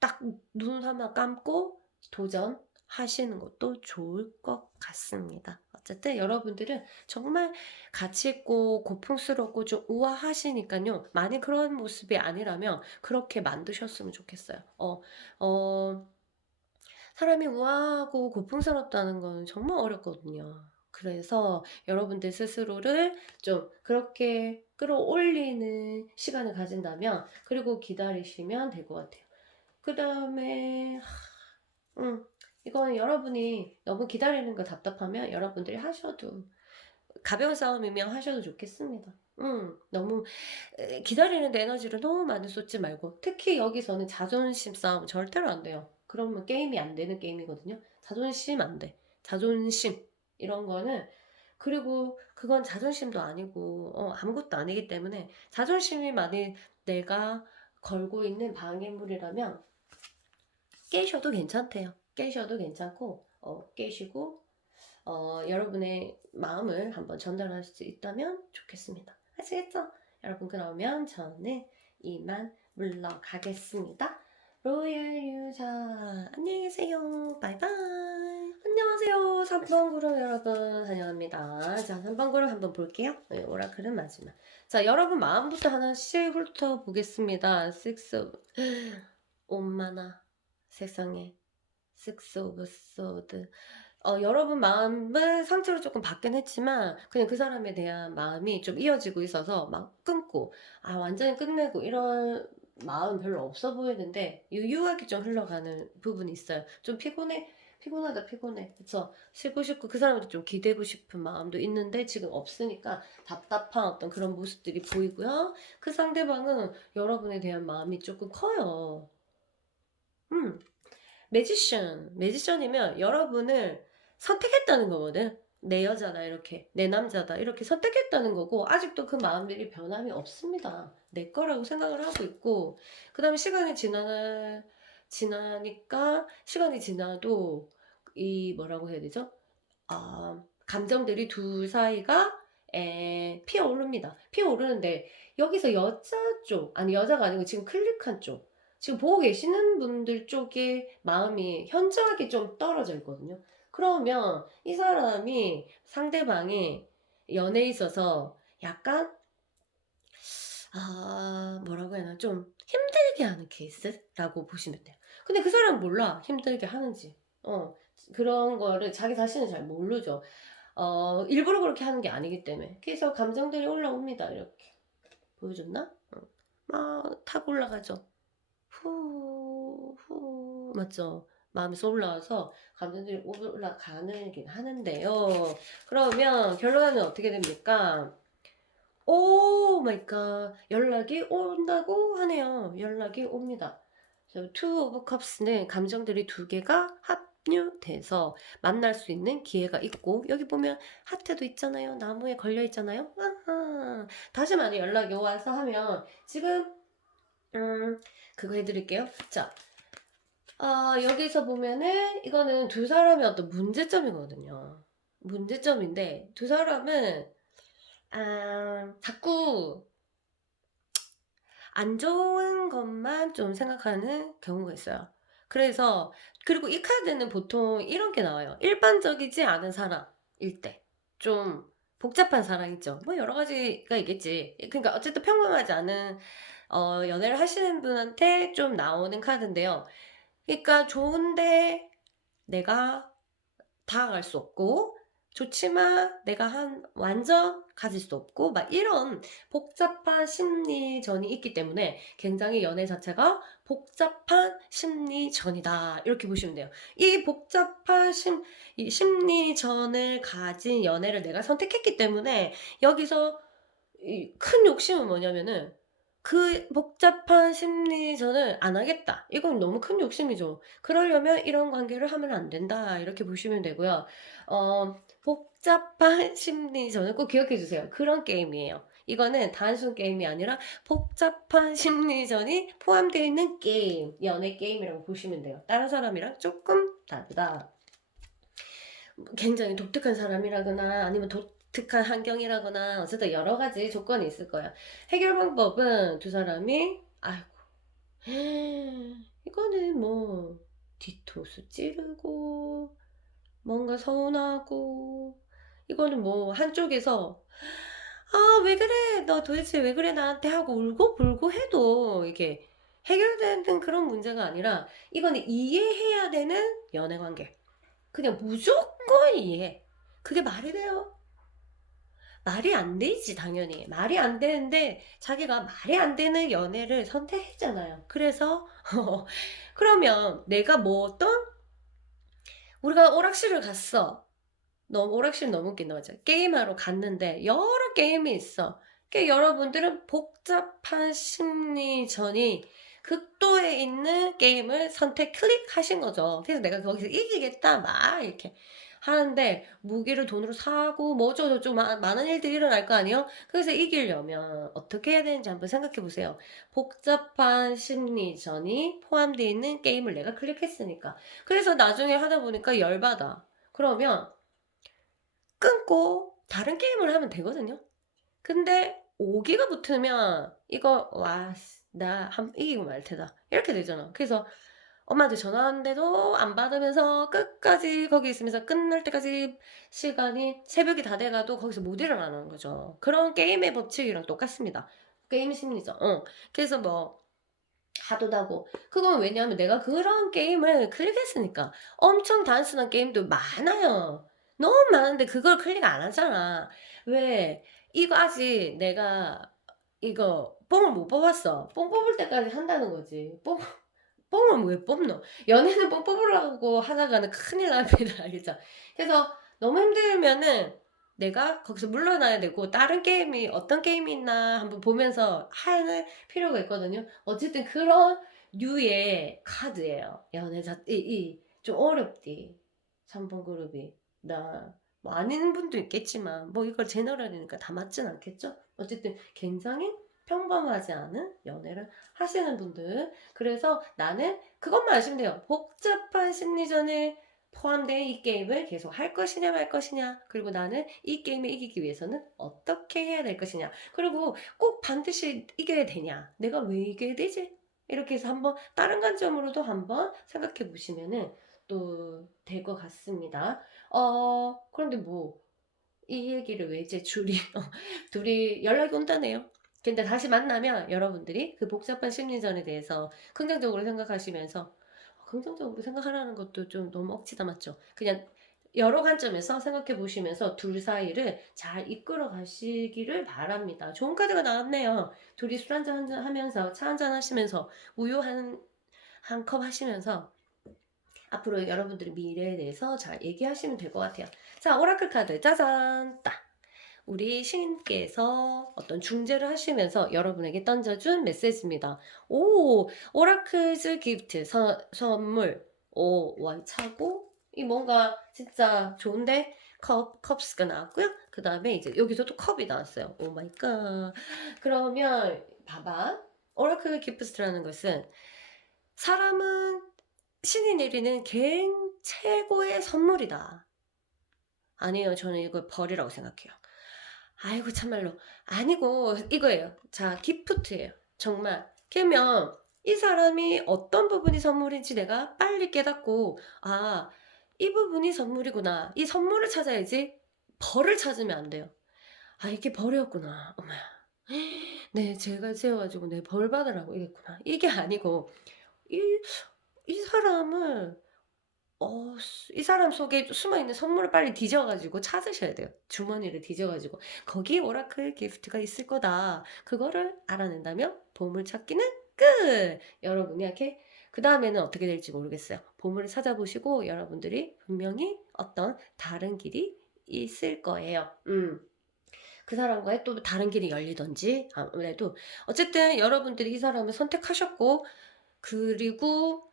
딱 눈 하나 감고 도전하시는 것도 좋을 것 같습니다. 어쨌든 여러분들은 정말 가치 있고 고풍스럽고 좀 우아하시니까요. 만약 그런 모습이 아니라면 그렇게 만드셨으면 좋겠어요. 사람이 우아하고 고풍스럽다는 건 정말 어렵거든요. 그래서 여러분들 스스로를 좀 그렇게 끌어올리는 시간을 가진다면, 그리고 기다리시면 될 것 같아요. 그 다음에 이거는 여러분이 너무 기다리는 거 답답하면 여러분들이 하셔도, 가벼운 싸움이면 하셔도 좋겠습니다. 너무 기다리는 에너지를 너무 많이 쏟지 말고, 특히 여기서는 자존심 싸움 절대로 안 돼요. 그러면 게임이 안 되는 게임이거든요. 자존심 안 돼. 자존심 이런 거는, 그리고 그건 자존심도 아니고 아무것도 아니기 때문에, 자존심이 만약 내가 걸고 있는 방해물이라면 깨셔도 괜찮대요. 깨셔도 괜찮고, 깨시고, 여러분의 마음을 한번 전달할 수 있다면 좋겠습니다. 아시겠죠? 여러분, 그러면 저는 이만 물러가겠습니다. 로얄 유자, 안녕히 계세요. 바이바이. 안녕하세요. 3번 그룹 여러분, 환영합니다. 자, 3번 그룹 한번 볼게요. 네, 오라클은 마지막. 자, 여러분 마음부터 하나씩 훑어보겠습니다. 6 엄마나 세상에, 6 오브 소드. 여러분 마음은 상처로 조금 받긴 했지만 그냥 그 사람에 대한 마음이 좀 이어지고 있어서 막 끊고 완전히 끝내고 이런 마음 별로 없어 보이는데 유유하게 좀 흘러가는 부분이 있어요. 좀 피곤하다 피곤해. 그쵸? 쉬고 싶고 그 사람한테 좀 기대고 싶은 마음도 있는데 지금 없으니까 답답한 어떤 그런 모습들이 보이고요. 그 상대방은 여러분에 대한 마음이 조금 커요. 매지션이면 여러분을 선택했다는 거거든. 내 여자다, 이렇게. 내 남자다, 이렇게 선택했다는 거고, 아직도 그 마음들이 변함이 없습니다. 내 거라고 생각을 하고 있고, 그 다음에 지나니까, 시간이 지나도, 뭐라고 해야 되죠? 감정들이 둘 사이가, 피어오릅니다. 피어오르는데, 여기서 여자 쪽, 아니, 여자가 아니고 지금 클릭한 쪽, 지금 보고 계시는 분들 쪽에 마음이 현저하게 좀 떨어져 있거든요. 그러면 이 사람이, 상대방이 연애에 있어서 약간, 뭐라고 해야 하나, 좀 힘들게 하는 케이스라고 보시면 돼요. 근데 그 사람은 몰라, 힘들게 하는지. 그런 거를 자기 자신은 잘 모르죠. 일부러 그렇게 하는 게 아니기 때문에. 그래서 감정들이 올라옵니다. 이렇게. 보여줬나? 막 타고 올라가죠. 후, 맞죠? 마음이 쏙 올라와서 감정들이 올라가긴 하는데요. 그러면 결론은 어떻게 됩니까? 오 마이 갓. 연락이 온다고 하네요. 연락이 옵니다. 투 오브 컵스는 감정들이 두 개가 합류돼서 만날 수 있는 기회가 있고, 여기 보면 하트도 있잖아요. 나무에 걸려 있잖아요. 아하. 다시 만약 연락이 와서 하면 지금 그거 해드릴게요. 자, 여기서 보면은 이거는 두 사람의 어떤 문제점이거든요. 문제점인데 두 사람은 자꾸 안 좋은 것만 좀 생각하는 경우가 있어요. 그래서 그리고 이 카드는 보통 이런 게 나와요. 일반적이지 않은 사람일 때. 좀 복잡한 사람 있죠. 뭐 여러 가지가 있겠지. 그러니까 어쨌든 평범하지 않은 연애를 하시는 분한테 좀 나오는 카드인데요. 그러니까 좋은데 내가 다가갈 수 없고, 좋지만 내가 완전 가질 수 없고, 막 이런 복잡한 심리전이 있기 때문에 굉장히 연애 자체가 복잡한 심리전이다. 이렇게 보시면 돼요. 이 복잡한 이 심리전을 가진 연애를 내가 선택했기 때문에 여기서 큰 욕심은 뭐냐면은 그 복잡한 심리전을 안 하겠다. 이건 너무 큰 욕심이죠. 그러려면 이런 관계를 하면 안 된다. 이렇게 보시면 되고요. 복잡한 심리전을 꼭 기억해 주세요. 그런 게임이에요. 이거는 단순 게임이 아니라 복잡한 심리전이 포함되어 있는 게임, 연애 게임이라고 보시면 돼요. 다른 사람이랑 조금 다르다. 굉장히 독특한 사람이라거나 아니면 독특한 환경이라거나 어쨌든 여러 가지 조건이 있을 거야. 해결 방법은 두 사람이 아이고 이거는 뭐 뒤통수 찌르고 뭔가 서운하고, 이거는 뭐 한쪽에서 왜 그래 너 도대체 왜 그래 나한테 하고 울고 불고 해도 이게 해결되는 그런 문제가 아니라 이거는 이해해야 되는 연애 관계. 그냥 무조건 이해해. 그게 말이 돼요? 말이 안 되지, 당연히. 말이 안 되는데, 자기가 말이 안 되는 연애를 선택했잖아요. 그래서, 그러면 내가 뭐 우리가 오락실을 갔어. 오락실 너무 웃긴다, 맞아. 게임하러 갔는데, 여러 게임이 있어. 그러니까 여러분들은 복잡한 심리전이 극도에 있는 게임을 클릭하신 거죠. 그래서 내가 거기서 이기겠다, 막, 이렇게. 하는데, 무기를 돈으로 사고, 뭐 어쩌고저쩌고, 많은 일들이 일어날 거 아니에요? 그래서 이기려면 어떻게 해야 되는지 한번 생각해 보세요. 복잡한 심리전이 포함되어 있는 게임을 내가 클릭했으니까. 그래서 나중에 하다 보니까 열받아. 그러면, 끊고 다른 게임을 하면 되거든요. 근데 5기가 붙으면 이거 나 이기고 말 테다 이렇게 되잖아. 그래서 엄마한테 전화하는데도 안 받으면서 끝까지 거기 있으면서 끝날 때까지 시간이 새벽이 다 돼가도 거기서 못 일어나는 거죠. 그런 게임의 법칙이랑 똑같습니다. 게임 심리죠. 그래서 뭐 하도 나고, 그건 왜냐하면 내가 그런 게임을 클릭했으니까. 엄청 단순한 게임도 많아요. 너무 많은데 그걸 클릭 안 하잖아. 왜? 이거 아직 내가 이거 뽕을 못 뽑았어. 뽕 뽑을 때까지 한다는 거지. 뽕을 왜 뽑노? 연애는 뽕 뽑으려고 하다가는 큰일 납니다. 알겠죠? 그래서 너무 힘들면은 내가 거기서 물러나야 되고, 다른 게임이 어떤 게임이 있나 한번 보면서 할 필요가 있거든요. 어쨌든 그런 류의 카드예요. 좀 어렵디. 3번 그룹이. 뭐 아닌 분도 있겠지만, 뭐 이걸 제너럴이니까 다 맞진 않겠죠? 어쨌든 굉장히 평범하지 않은 연애를 하시는 분들. 그래서 나는 그것만 아시면 돼요. 복잡한 심리전에 포함된 이 게임을 계속 할 것이냐 말 것이냐, 그리고 나는 이 게임을 이기기 위해서는 어떻게 해야 될 것이냐, 그리고 꼭 반드시 이겨야 되냐, 내가 왜 이겨야 되지, 이렇게 해서 한번 다른 관점으로도 한번 생각해 보시면은 또 될 것 같습니다. 그런데 뭐 이 얘기를 왜 이제 둘이 연락이 온다네요. 근데 다시 만나면 여러분들이 그 복잡한 심리전에 대해서 긍정적으로 생각하시면서, 긍정적으로 생각하라는 것도 좀 너무 억지다, 맞죠? 그냥 여러 관점에서 생각해 보시면서 둘 사이를 잘 이끌어 가시기를 바랍니다. 좋은 카드가 나왔네요. 둘이 술 한잔 하면서 차 한잔 하시면서 우유 한 컵 하시면서 앞으로 여러분들의 미래에 대해서 잘 얘기하시면 될 것 같아요. 자, 오라클 카드 짜잔 딱. 우리 신께서 어떤 중재를 하시면서 여러분에게 던져준 메시지입니다. 오, 오라클즈 기프트 선물. 오, 와, 차고 이 뭔가 진짜 좋은데 컵스가 나왔고요. 그 다음에 이제 여기서 또 컵이 나왔어요. 오 마이 갓. 그러면 봐봐. 오라클 기프트라는 것은 사람은 신이 내리는 최고의 선물이다. 아니에요. 저는 이걸 벌이라고 생각해요. 아이고 참말로 아니고 이거예요. 자, 기프트예요. 정말 깨면 이 사람이 어떤 부분이 선물인지 내가 빨리 깨닫고 아, 이 부분이 선물이구나. 이 선물을 찾아야지 벌을 찾으면 안 돼요. 아, 이게 벌이었구나. 어머야. 네, 제가 세워가지고 내 벌 받으라고 이랬구나. 이게 아니고 이, 이 사람을 이 사람 속에 숨어있는 선물을 빨리 뒤져가지고 찾으셔야 돼요. 주머니를 뒤져가지고 거기 오라클 기프트가 있을 거다. 그거를 알아낸다면 보물찾기는 끝! 여러분이 이렇게 그 다음에는 어떻게 될지 모르겠어요. 보물을 찾아보시고 여러분들이 분명히 어떤 다른 길이 있을 거예요. 그 사람과의 또 다른 길이 열리던지 아무래도 어쨌든 여러분들이 이 사람을 선택하셨고 그리고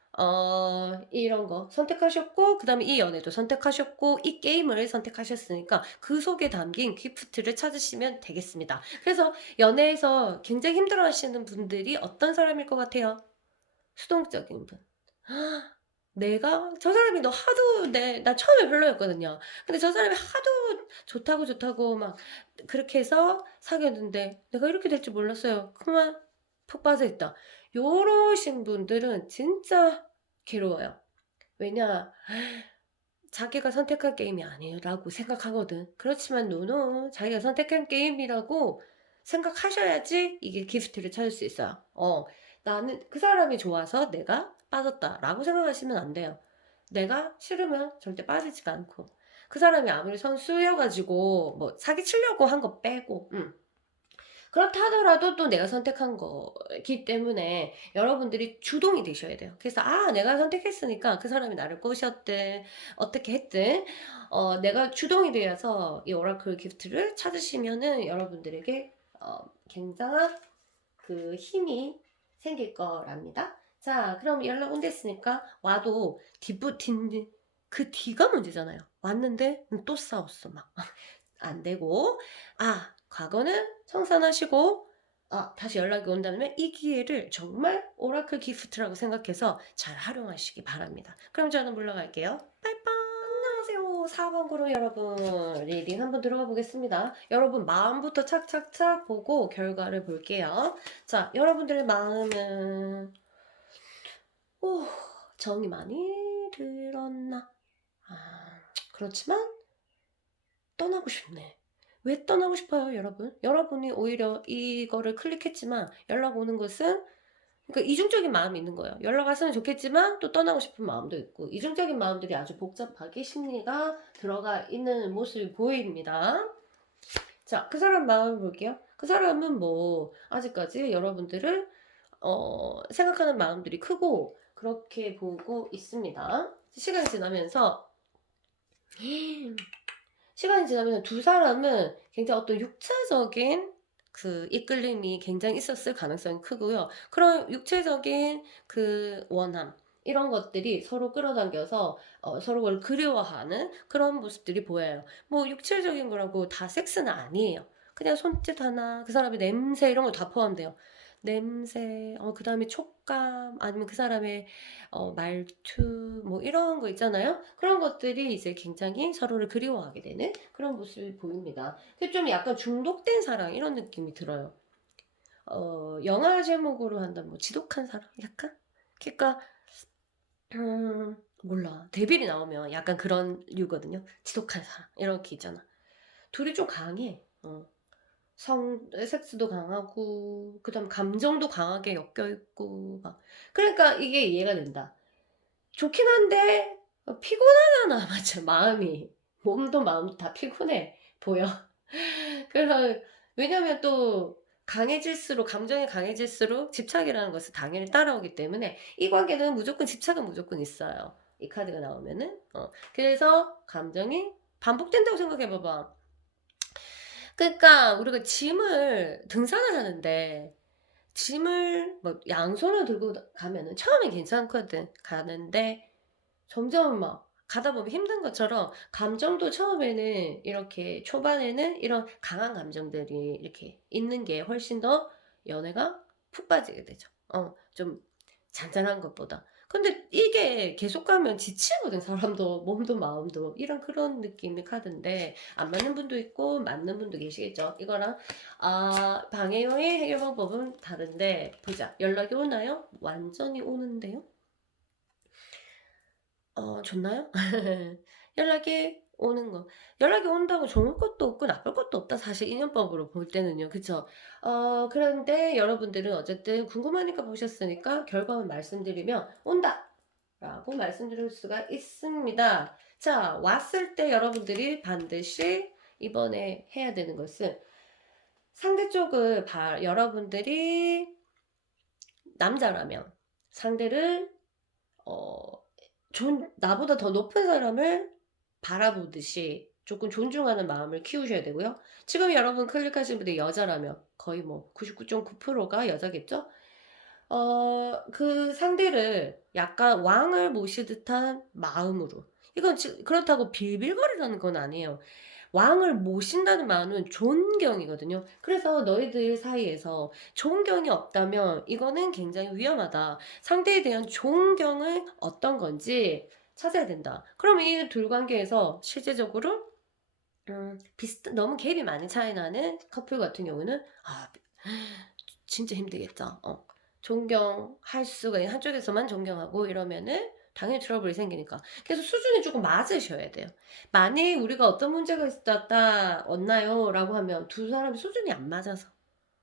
이런 거 선택하셨고 그다음에 이 연애도 선택하셨고 이 게임을 선택하셨으니까 그 속에 담긴 기프트를 찾으시면 되겠습니다. 그래서 연애에서 굉장히 힘들어하시는 분들이 어떤 사람일 것 같아요? 수동적인 분. 내가 저 사람이 너 하도 나 처음에 별로였거든요. 근데 저 사람이 하도 좋다고 막 그렇게 해서 사귀었는데 내가 이렇게 될 줄 몰랐어요. 그만 푹 빠져있다. 요러신 분들은 진짜 괴로워요. 왜냐 자기가 선택한 게임이 아니라고 생각하거든. 그렇지만 노노 자기가 선택한 게임이라고 생각하셔야지 이게 기프트를 찾을 수 있어요. 나는 그 사람이 좋아서 내가 빠졌다라고 생각하시면 안 돼요. 내가 싫으면 절대 빠지지가 않고 그 사람이 아무리 선수여가지고 뭐 사기치려고 한 거 빼고 그렇다 하더라도 또 내가 선택한 거기 때문에 여러분들이 주동이 되셔야 돼요. 그래서 내가 선택했으니까 그 사람이 나를 꼬셨든 어떻게 했든 내가 주동이 되어서 이 오라클 기프트를 찾으시면은 여러분들에게 굉장한 그 힘이 생길 거랍니다. 자, 그럼 연락 온댔으니까 와도 그 뒤가 문제잖아요. 왔는데 또 싸웠어 막. 안 되고 과거는 청산하시고 다시 연락이 온다면 이 기회를 정말 오라클 기프트라고 생각해서 잘 활용하시기 바랍니다. 그럼 저는 물러갈게요. 빠이빠이. 안녕하세요. 4번 고로 여러분 리딩 한번 들어가 보겠습니다. 여러분 마음부터 착착착 보고 결과를 볼게요. 자, 여러분들의 마음은 정이 많이 들었나? 그렇지만 떠나고 싶네. 왜 떠나고 싶어요, 여러분? 여러분이 오히려 이거를 클릭했지만 연락 오는 것은 그러니까 이중적인 마음이 있는 거예요. 연락 왔으면 좋겠지만 또 떠나고 싶은 마음도 있고 이중적인 마음들이 아주 복잡하게 심리가 들어가 있는 모습이 보입니다. 자, 그 사람 마음을 볼게요. 그 사람은 뭐 아직까지 여러분들을 생각하는 마음들이 크고 그렇게 보고 있습니다. 시간이 지나면 두 사람은 굉장히 어떤 육체적인 그 이끌림이 굉장히 있었을 가능성이 크고요. 그런 육체적인 그 원함, 이런 것들이 서로 끌어당겨서 서로를 그리워하는 그런 모습들이 보여요. 뭐 육체적인 거라고 다 섹스는 아니에요. 그냥 손짓 하나, 그 사람의 냄새 이런 거 다 포함돼요. 냄새, 그 다음에 촉감, 아니면 그 사람의 말투, 뭐 이런 거 있잖아요. 그런 것들이 이제 굉장히 서로를 그리워하게 되는 그런 모습이 보입니다. 근데 좀 약간 중독된 사랑 이런 느낌이 들어요. 영화 제목으로 한다면 뭐 지독한 사랑? 약간? 그러니까 몰라. 데빌이 나오면 약간 그런 류거든요. 지독한 사랑 이렇게 있잖아. 둘이 좀 강해. 섹스도 강하고 그다음 감정도 강하게 엮여 있고 막 그러니까 이게 이해가 된다. 좋긴 한데 피곤하잖아. 맞죠? 마음이. 몸도 마음도 다 피곤해. 보여. 그래서, 왜냐면 또, 강해질수록, 감정이 강해질수록 집착이라는 것은 당연히 따라오기 때문에, 이 관계는 무조건 집착은 무조건 있어요. 이 카드가 나오면은. 그래서, 감정이 반복된다고 생각해봐봐. 그러니까, 우리가 짐을, 등산을 하는데, 짐을, 뭐, 양손을 들고 가면은, 처음엔 괜찮거든. 가는데, 점점 막 가다 보면 힘든 것처럼 감정도 처음에는 이렇게 초반에는 이런 강한 감정들이 이렇게 있는 게 훨씬 더 연애가 푹 빠지게 되죠. 좀 잔잔한 것보다. 근데 이게 계속 가면 지치거든, 사람도, 몸도, 마음도. 이런 그런 느낌의 카드인데, 안 맞는 분도 있고, 맞는 분도 계시겠죠. 이거랑, 방해요의 해결 방법은 다른데, 보자. 연락이 오나요? 완전히 오는데요? 좋나요? 연락이 오는 거. 연락이 온다고 좋을 것도 없고 나쁠 것도 없다. 사실 인연법으로 볼 때는요. 그쵸? 그런데 여러분들은 어쨌든 궁금하니까 보셨으니까 결과만 말씀드리면 온다! 라고 말씀드릴 수가 있습니다. 자, 왔을 때 여러분들이 반드시 이번에 해야 되는 것은 상대 쪽을 여러분들이 남자라면 상대를 어, 나보다 더 높은 사람을 바라보듯이 조금 존중하는 마음을 키우셔야 되고요. 지금 여러분 클릭하신 분들이 여자라면 거의 뭐 99.9%가 여자겠죠? 그 상대를 약간 왕을 모시듯한 마음으로. 이건 그렇다고 빌빌거리라는 건 아니에요. 왕을 모신다는 말은 존경이거든요. 그래서 너희들 사이에서 존경이 없다면 이거는 굉장히 위험하다. 상대에 대한 존경은 어떤 건지 찾아야 된다. 그럼 이 둘 관계에서 실제적으로 너무 갭이 많이 차이 나는 커플 같은 경우는 진짜 힘들겠죠. 존경할 수가 한쪽에서만 존경하고 이러면은 당연히 트러블이 생기니까. 그래서 수준이 조금 맞으셔야 돼요. 만약 우리가 어떤 문제가 왔나요? 라고 하면 두 사람이 수준이 안 맞아서.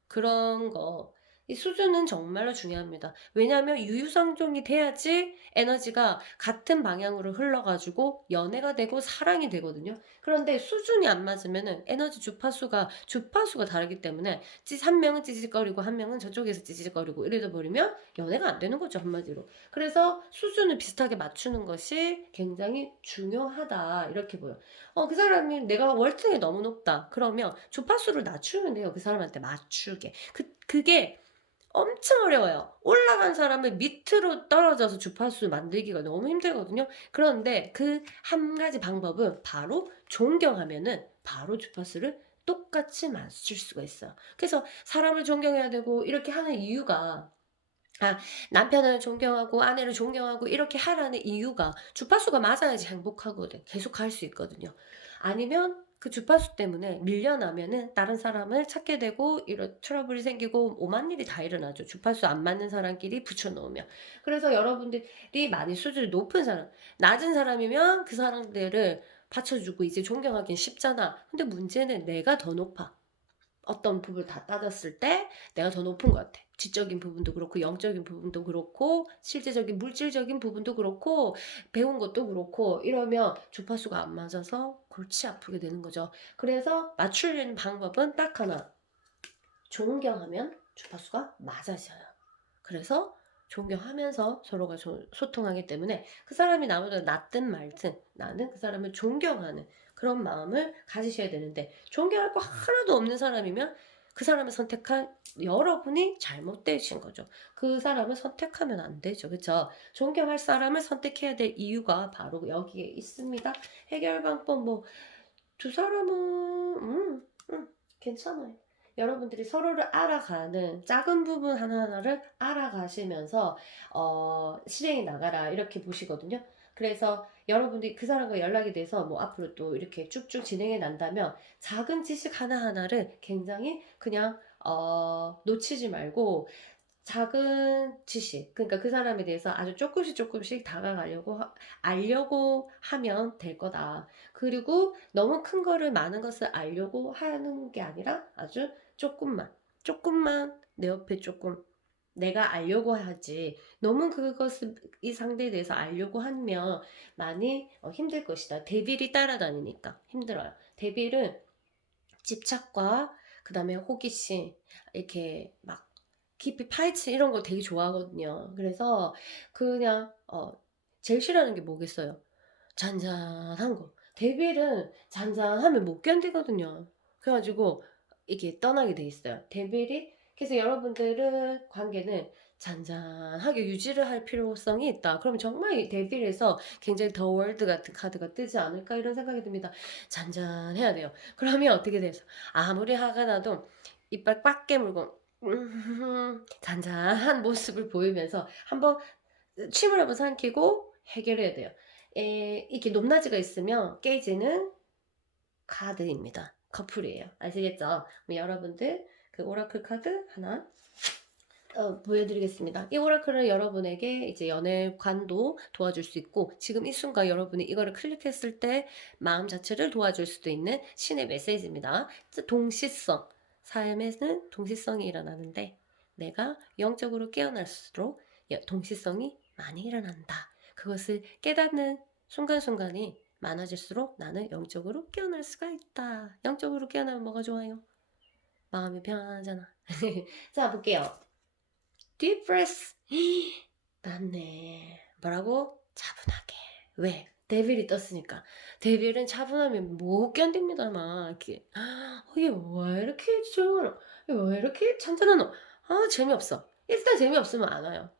그런 거. 이 수준은 정말로 중요합니다. 왜냐하면 유유상종이 돼야지 에너지가 같은 방향으로 흘러가지고 연애가 되고 사랑이 되거든요. 그런데 수준이 안 맞으면은 에너지 주파수가 다르기 때문에 한 명은 찌질거리고 한 명은 저쪽에서 찌질거리고 이러다 버리면 연애가 안 되는 거죠, 한마디로. 그래서 수준을 비슷하게 맞추는 것이 굉장히 중요하다. 이렇게 보여. 그 사람이 내가 월등히 너무 높다. 그러면 주파수를 낮추면 돼요. 그 사람한테 맞추게. 그게 엄청 어려워요. 올라간 사람을 밑으로 떨어져서 주파수 만들기가 너무 힘들거든요. 그런데 그 한 가지 방법은 바로 존경하면은 바로 주파수를 똑같이 맞출 수가 있어요. 그래서 사람을 존경해야 되고 이렇게 하는 이유가 남편을 존경하고 아내를 존경하고 이렇게 하라는 이유가 주파수가 맞아야지 행복하거든. 계속 할 수 있거든요. 아니면 그 주파수 때문에 밀려나면은 다른 사람을 찾게 되고 이런 트러블이 생기고 오만 일이 다 일어나죠. 주파수 안 맞는 사람끼리 붙여놓으면. 그래서 여러분들이 많이 수준이 높은 사람, 낮은 사람이면 그 사람들을 받쳐주고 이제 존경하기는 쉽잖아. 근데 문제는 내가 더 높아. 어떤 부분을 다 따졌을 때 내가 더 높은 것 같아. 지적인 부분도 그렇고 영적인 부분도 그렇고 실제적인 물질적인 부분도 그렇고 배운 것도 그렇고 이러면 주파수가 안 맞아서 골치 아프게 되는 거죠. 그래서 맞추려는 방법은 딱 하나. 존경하면 주파수가 맞아져요. 그래서 존경하면서 서로가 소통하기 때문에 그 사람이 나보다 낫든 말든 나는 그 사람을 존경하는 그런 마음을 가지셔야 되는데 존경할 거 하나도 없는 사람이면 그 사람을 선택한 여러분이 잘못되신 거죠. 그 사람을 선택하면 안 되죠. 그렇죠? 존경할 사람을 선택해야 될 이유가 바로 여기에 있습니다. 해결 방법 뭐 두 사람은 괜찮아요. 여러분들이 서로를 알아가는 작은 부분 하나하나를 알아가시면서 실행해 나가라 이렇게 보시거든요. 그래서 여러분들이 그 사람과 연락이 돼서 뭐 앞으로 또 이렇게 쭉쭉 진행해 난다면 작은 지식 하나하나를 굉장히 그냥 놓치지 말고 작은 지식, 그러니까 그 사람에 대해서 아주 조금씩 알려고 하면 될 거다. 그리고 너무 큰 거를, 많은 것을 알려고 하는 게 아니라 아주 조금만 내 옆에 조금 내가 알려고 하지. 너무 그것을 이 상대에 대해서 알려고 하면 많이 힘들 것이다. 데빌이 따라다니니까 힘들어요. 데빌은 집착과 그 다음에 호기심 이렇게 막 깊이 파헤치 이런 거 되게 좋아하거든요. 그래서 그냥 제일 싫어하는 게 뭐겠어요? 잔잔한 거. 데빌은 잔잔하면 못 견디거든요. 그래가지고 이게 떠나게 돼 있어요. 데빌이 그래서 여러분들은 관계는 잔잔하게 유지를 할 필요성이 있다. 그러면 정말 이 데빌에서 굉장히 더 월드 같은 카드가 뜨지 않을까 이런 생각이 듭니다. 잔잔해야 돼요. 그러면 어떻게 돼서 아무리 화가 나도 이빨 꽉 깨물고 잔잔한 모습을 보이면서 한번 침을 한번 삼키고 해결해야 돼요. 이렇게 높낮이가 있으면 깨지는 카드입니다. 커플이에요. 아시겠죠? 그럼 여러분들 그 오라클 카드 하나 보여드리겠습니다. 이 오라클은 여러분에게 이제 연애관도 도와줄 수 있고 지금 이 순간 여러분이 이거를 클릭했을 때 마음 자체를 도와줄 수도 있는 신의 메시지입니다. 동시성, 삶에는 동시성이 일어나는데 내가 영적으로 깨어날수록 동시성이 많이 일어난다. 그것을 깨닫는 순간순간이 많아질수록 나는 영적으로 깨어날 수가 있다. 영적으로 깨어나면 뭐가 좋아요? 마음이 편안하잖아. 자, 볼게요. deep breath. 맞네. 뭐라고? 차분하게. 왜? 데빌이 떴으니까. 데빌은 차분하면 못 견딥니다, 막. 이렇게. 이게 왜 이렇게 조용하노? 왜 이렇게 잔잔하노? 재미없어. 일단 재미없으면 안 와요.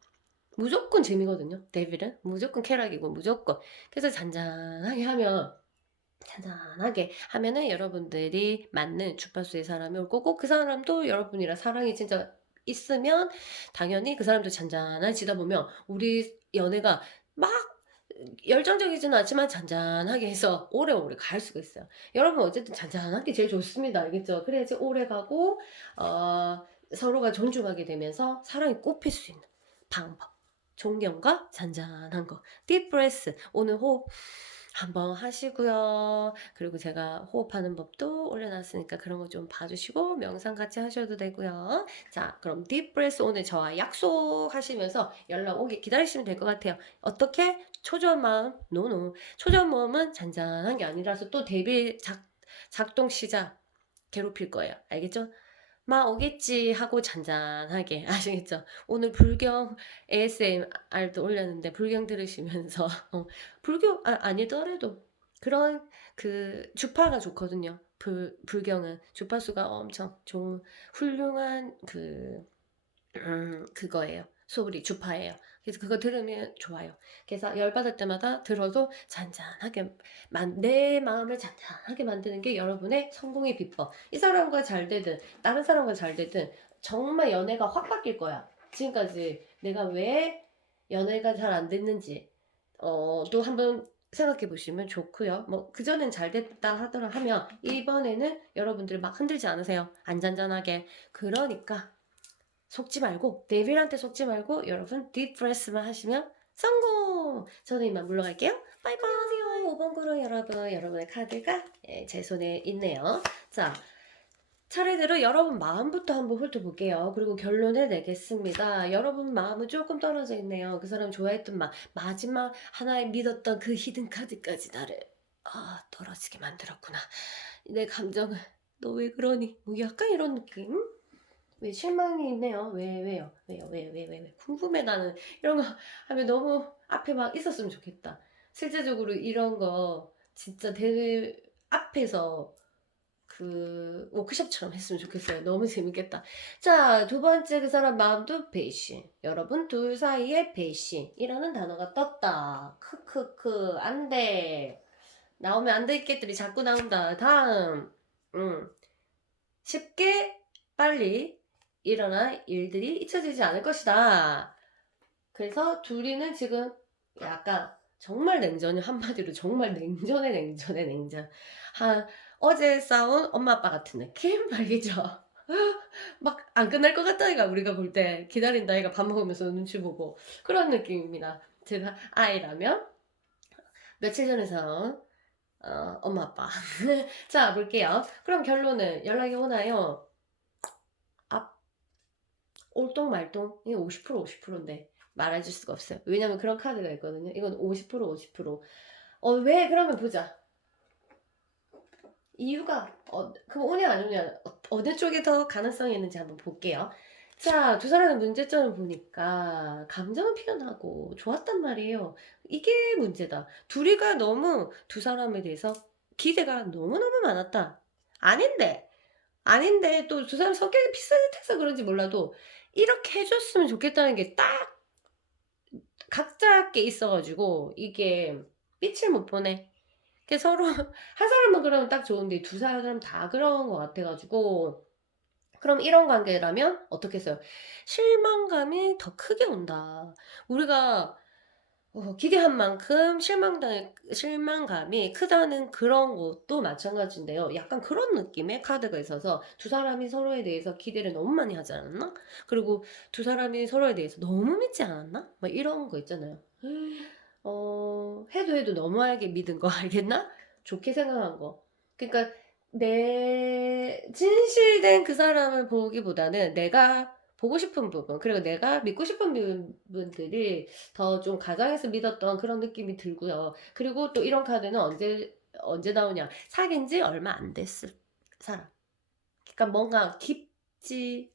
무조건 재미거든요. 데빌은. 무조건 쾌락이고, 무조건. 그래서 잔잔하게 하면은 여러분들이 맞는 주파수의 사람이 올 거고 그 사람도 여러분이랑 사랑이 진짜 있으면 당연히 그 사람도 잔잔해지다 보면 우리 연애가 막 열정적이지는 않지만 잔잔하게 해서 오래오래 갈 수가 있어요. 여러분 어쨌든 잔잔한 게 제일 좋습니다. 알겠죠? 그래야지 오래 가고 서로가 존중하게 되면서 사랑이 꽃필 수 있는 방법. 존경과 잔잔한 거. deep breath. 오늘 호흡 한번 하시고요. 그리고 제가 호흡하는 법도 올려놨으니까 그런 거 좀 봐주시고 명상 같이 하셔도 되고요. 자, 그럼 deep breath 오늘 저와 약속하시면서 연락 오기 기다리시면 될 것 같아요. 어떻게? 초조한 마음? 노노. 초조한 마음은 잔잔한 게 아니라서 또 작동 시작 괴롭힐 거예요. 알겠죠? 막 오겠지 하고 잔잔하게 아시겠죠? 오늘 불경 ASMR도 올렸는데 불경 들으시면서 불교 아니더라도 그런 그 주파가 좋거든요. 불경은 주파수가 엄청 좋은 훌륭한 그거예요. 소리 주파예요. 그래서 그거 들으면 좋아요. 그래서 열받을 때마다 들어도 잔잔하게 내 마음을 잔잔하게 만드는 게 여러분의 성공의 비법. 이 사람과 잘 되든 다른 사람과 잘 되든 정말 연애가 확 바뀔 거야. 지금까지 내가 왜 연애가 잘 안 됐는지 또 한번 생각해 보시면 좋고요. 뭐 그전엔 잘 됐다 하더라 하면 이번에는 여러분들 막 흔들지 않으세요. 안잔잔하게. 그러니까 속지 말고 데빌한테 속지 말고 여러분 딥브레스만 하시면 성공! 저는 이만 물러갈게요. 바이바이. 안녕하세요. 5번 구로 여러분. 여러분의 카드가 제 손에 있네요. 자, 차례대로 여러분 마음부터 한번 훑어볼게요. 그리고 결론을 내겠습니다. 여러분 마음은 조금 떨어져 있네요. 그 사람 좋아했던 마지막 하나에 믿었던 그 히든 카드까지 나를 떨어지게 만들었구나. 내 감정은 너 왜 그러니? 뭐 약간 이런 느낌? 왜 실망이 있네요. 왜요? 왜? 궁금해 나는. 이런 거 하면 너무 앞에 막 있었으면 좋겠다. 실제적으로 이런 거 진짜 대회 앞에서 그 워크숍처럼 했으면 좋겠어요. 너무 재밌겠다. 자, 두 번째 그 사람 마음도 배신. 여러분 둘 사이에 배신이라는 단어가 떴다. 크크크 안 돼. 나오면 안 될 것들이 자꾸 나온다. 다음. 쉽게 빨리 일어날 일들이 잊혀지지 않을 것이다. 그래서 둘이는 지금 약간 정말 냉전이 한마디로 정말 냉전의 냉전. 어제 싸운 엄마 아빠 같은 느낌? 알겠죠? 막 안 끝날 것 같다 이가 우리가 볼 때 기다린다 이가 밥 먹으면서 눈치 보고 그런 느낌입니다. 제가 아이라면 며칠 전에 싸운 엄마 아빠. 자 볼게요. 그럼 결론은 연락이 오나요? 올똥말똥 이게 50% 50%인데 말해줄 수가 없어요. 왜냐면 그런 카드가 있거든요. 이건 50% 50%. 왜 그러면 보자. 이유가 그럼 오냐 안 오냐 어느 쪽에 더 가능성이 있는지 한번 볼게요. 자, 두 사람의 문제점을 보니까 감정은 피어나고 좋았단 말이에요. 이게 문제다. 둘이가 너무 두 사람에 대해서 기대가 너무너무 많았다. 아닌데 아닌데 또 두 사람 성격이 비슷해서 그런지 몰라도 이렇게 해줬으면 좋겠다는 게 딱 각자께 있어가지고 이게 빛을 못 보내. 서로 한 사람만 그러면 딱 좋은데 두 사람 다 그런 것 같아가지고 그럼 이런 관계라면 어떻게 했어요? 실망감이 더 크게 온다. 우리가 기대한 만큼 실망감이 크다는 그런 것도 마찬가지인데요. 약간 그런 느낌의 카드가 있어서 두 사람이 서로에 대해서 기대를 너무 많이 하지 않았나? 그리고 두 사람이 서로에 대해서 너무 믿지 않았나? 막 이런 거 있잖아요. 해도 너무하게 믿은 거 알겠나? 좋게 생각한 거. 그러니까 내 진실된 그 사람을 보기보다는 내가 보고 싶은 부분, 그리고 내가 믿고 싶은 부분들이 더 좀 가장해서 믿었던 그런 느낌이 들고요. 그리고 또 이런 카드는 언제 나오냐? 사귄 지 얼마 안 됐을 사람. 그러니까 뭔가 깊지,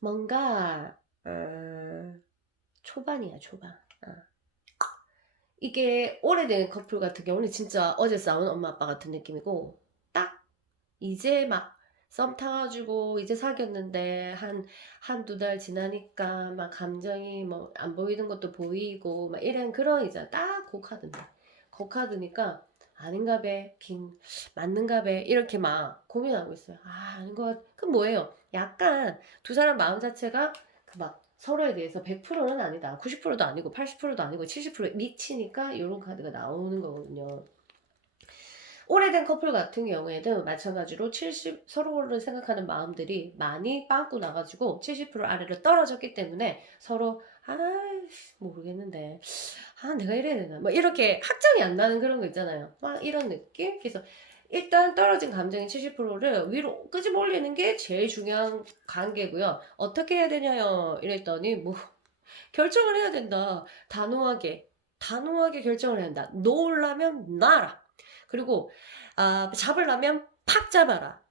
뭔가, 초반이야, 초반. 이게 오래된 커플 같은 경우는 진짜 어제 싸운 엄마 아빠 같은 느낌이고, 딱 이제 막 썸 타가지고 이제 사귀었는데 한두 달 지나니까 막 감정이 뭐 안 보이는 것도 보이고 막 이런 그런 이제 딱 그 카드인데 그 카드니까 아닌가 배 맞는가 배 이렇게 막 고민하고 있어요. 아닌 것 같. 그럼 뭐예요? 약간 두 사람 마음 자체가 그 막 서로에 대해서 100%는 아니다. 90%도 아니고 80%도 아니고 70% 미치니까 이런 카드가 나오는 거거든요. 오래된 커플 같은 경우에는 마찬가지로 서로를 생각하는 마음들이 많이 빵꾸 나가지고 70% 아래로 떨어졌기 때문에 서로 모르겠는데 내가 이래야 되나 뭐 이렇게 확정이 안 나는 그런 거 있잖아요. 막 이런 느낌. 그래서 일단 떨어진 감정의 70%를 위로 끄집어 올리는 게 제일 중요한 관계고요. 어떻게 해야 되냐요 이랬더니 뭐 결정을 해야 된다. 단호하게 결정을 해야 한다. 놓으려면 놔라. 그리고 잡으려면 팍 잡아라.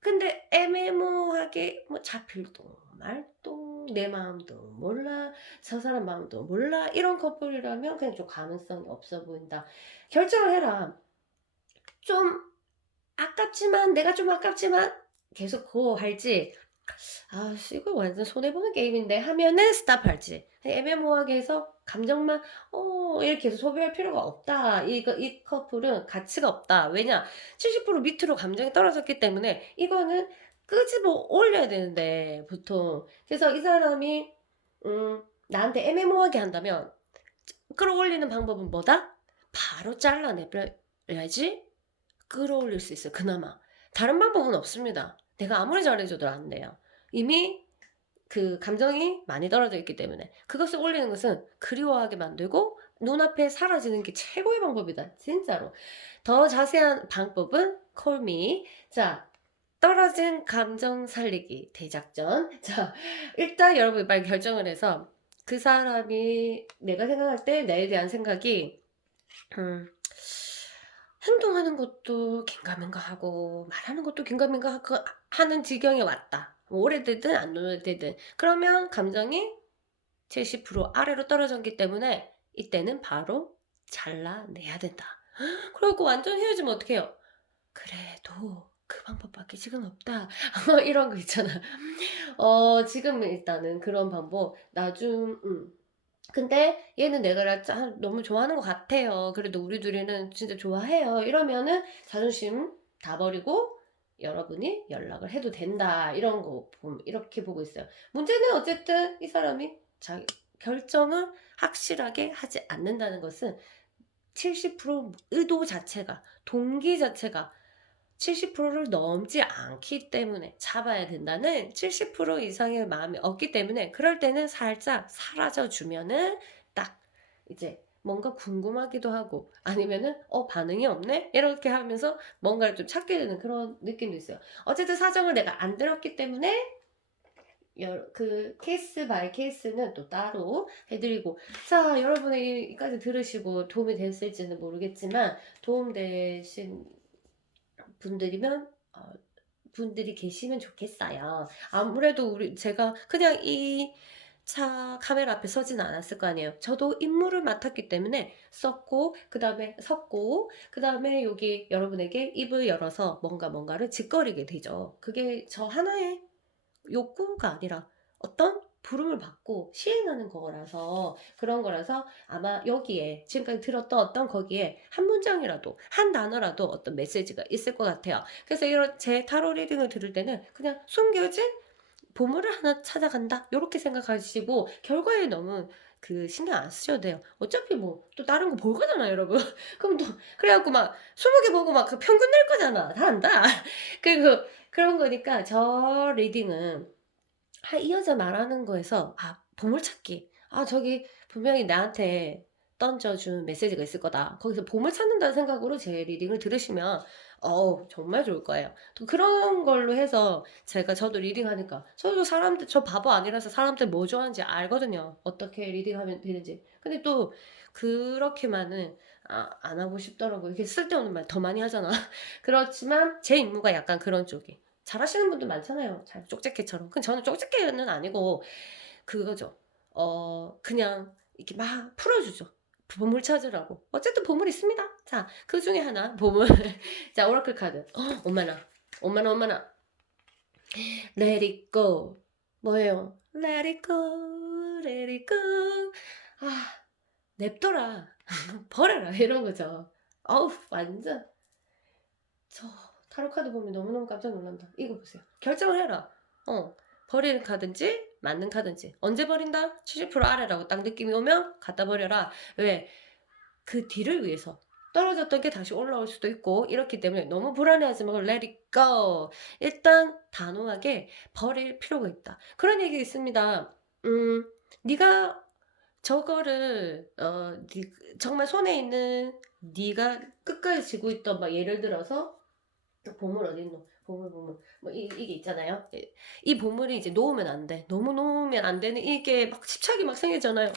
근데 애매모호하게 뭐 잡힐동 말동 내 마음도 몰라 저 사람 마음도 몰라 이런 커플이라면 그냥 좀 가능성이 없어 보인다. 결정을 해라. 좀 아깝지만 내가 좀 아깝지만 계속 고 할지 이거 완전 손해보는 게임인데 하면은 스탑할지 애매모호하게 해서 감정만 이렇게 해서 소비할 필요가 없다. 이 커플은 가치가 없다. 왜냐 70% 밑으로 감정이 떨어졌기 때문에 이거는 끄집어 올려야 되는데 보통 그래서 이 사람이 나한테 애매모호하게 한다면 끌어올리는 방법은 뭐다? 바로 잘라내야지 끌어올릴 수 있어요. 그나마 다른 방법은 없습니다. 내가 아무리 잘해줘도 안 돼요. 이미 그 감정이 많이 떨어져 있기 때문에 그것을 올리는 것은 그리워하게 만들고 눈앞에 사라지는 게 최고의 방법이다. 진짜로. 더 자세한 방법은 콜미. 자, 떨어진 감정 살리기 대작전. 자, 일단 여러분 빨리 결정을 해서 그 사람이 내가 생각할 때 나에 대한 생각이 행동하는 것도 긴가민가하고 말하는 것도 긴가민가하고 하는 지경에 왔다. 뭐 오래되든 안 오래되든 그러면 감정이 70% 아래로 떨어졌기 때문에 이때는 바로 잘라내야 된다. 그러고 완전 헤어지면 어떡해요? 그래도 그 방법밖에 지금 없다. 이런 거 있잖아. 지금 일단은 그런 방법 근데 얘는 내가 너무 좋아하는 것 같아요. 그래도 우리 둘이는 진짜 좋아해요. 이러면은 자존심 다 버리고 여러분이 연락을 해도 된다. 이런 거 이렇게 보고 있어요. 문제는 어쨌든 이 사람이 자기 결정을 확실하게 하지 않는다는 것은 70% 의도 자체가 동기 자체가 70%를 넘지 않기 때문에 잡아야 된다는 70% 이상의 마음이 없기 때문에 그럴 때는 살짝 사라져 주면은 딱 이제 뭔가 궁금하기도 하고 아니면은 반응이 없네 이렇게 하면서 뭔가를 좀 찾게 되는 그런 느낌도 있어요. 어쨌든 사정을 내가 안 들었기 때문에 그 케이스 바이 케이스는 또 따로 해드리고. 자, 여러분에게까지 들으시고 도움이 됐을지는 모르겠지만 도움되신 분들이면 분들이 계시면 좋겠어요. 아무래도 제가 그냥 이 차 카메라 앞에 서지는 않았을 거 아니에요. 저도 임무를 맡았기 때문에 썼고, 그 다음에 섰고, 그 다음에 여기 여러분에게 입을 열어서 뭔가를 짓거리게 되죠. 그게 저 하나의 욕구가 아니라 어떤 부름을 받고 시행하는 거라서, 그런 거라서 아마 여기에 지금까지 들었던 어떤 거기에 한 문장이라도, 한 단어라도 어떤 메시지가 있을 것 같아요. 그래서 이런 제 타로 리딩을 들을 때는 그냥 숨겨진 보물을 하나 찾아간다, 요렇게 생각하시고 결과에 너무 신경 안 쓰셔도 돼요. 어차피 뭐 또 다른 거 볼 거잖아요, 여러분. 그럼 또 그래갖고 막 20개 보고 막 그 평균 낼 거잖아. 다 안다. 그리고 그런 거니까 저 리딩은 이 여자 말하는 거에서 보물찾기, 저기 분명히 나한테 던져준 메시지가 있을 거다, 거기서 보물 찾는다는 생각으로 제 리딩을 들으시면 정말 좋을 거예요. 또 그런 걸로 해서 저도 리딩하니까, 저도 사람들, 저 바보 아니라서 사람들 뭐 좋아하는지 알거든요. 어떻게 리딩하면 되는지. 근데 또 그렇게만은 안 하고 싶더라고요. 이게 쓸데없는 말 더 많이 하잖아. 그렇지만 제 임무가 약간 그런 쪽이. 잘하시는 분들 많잖아요. 잘 쪽집게처럼. 근데 저는 쪽집게는 아니고 그거죠. 그냥 이렇게 막 풀어주죠. 보물 찾으라고. 어쨌든 보물 있습니다. 자, 그 중에 하나 보물. 자, 오라클 카드. 엄마나, 엄마나, 엄마나. Let it go. 뭐예요? Let it go, let it go. 냅둬라. 버려라. 이런 거죠. 완전. 저 타로 카드 보면 너무너무 깜짝 놀란다. 이거 보세요. 결정을 해라. 버리는 카든지 맞는 카든지. 언제 버린다? 70% 아래라고 딱 느낌이 오면 갖다 버려라. 왜? 그 뒤를 위해서. 떨어졌던 게 다시 올라올 수도 있고 이렇기 때문에 너무 불안해하지 말고 let it go. 일단 단호하게 버릴 필요가 있다. 그런 얘기 있습니다. 네가 저거를 정말 손에 있는, 네가 끝까지 쥐고 있던, 막 예를 들어서 보물 어딨노? 보물 뭐 이게 있잖아요. 이 보물이 이제 놓으면 안 돼. 너무 놓으면 안 되는, 이게 막 집착이 막 생기잖아요.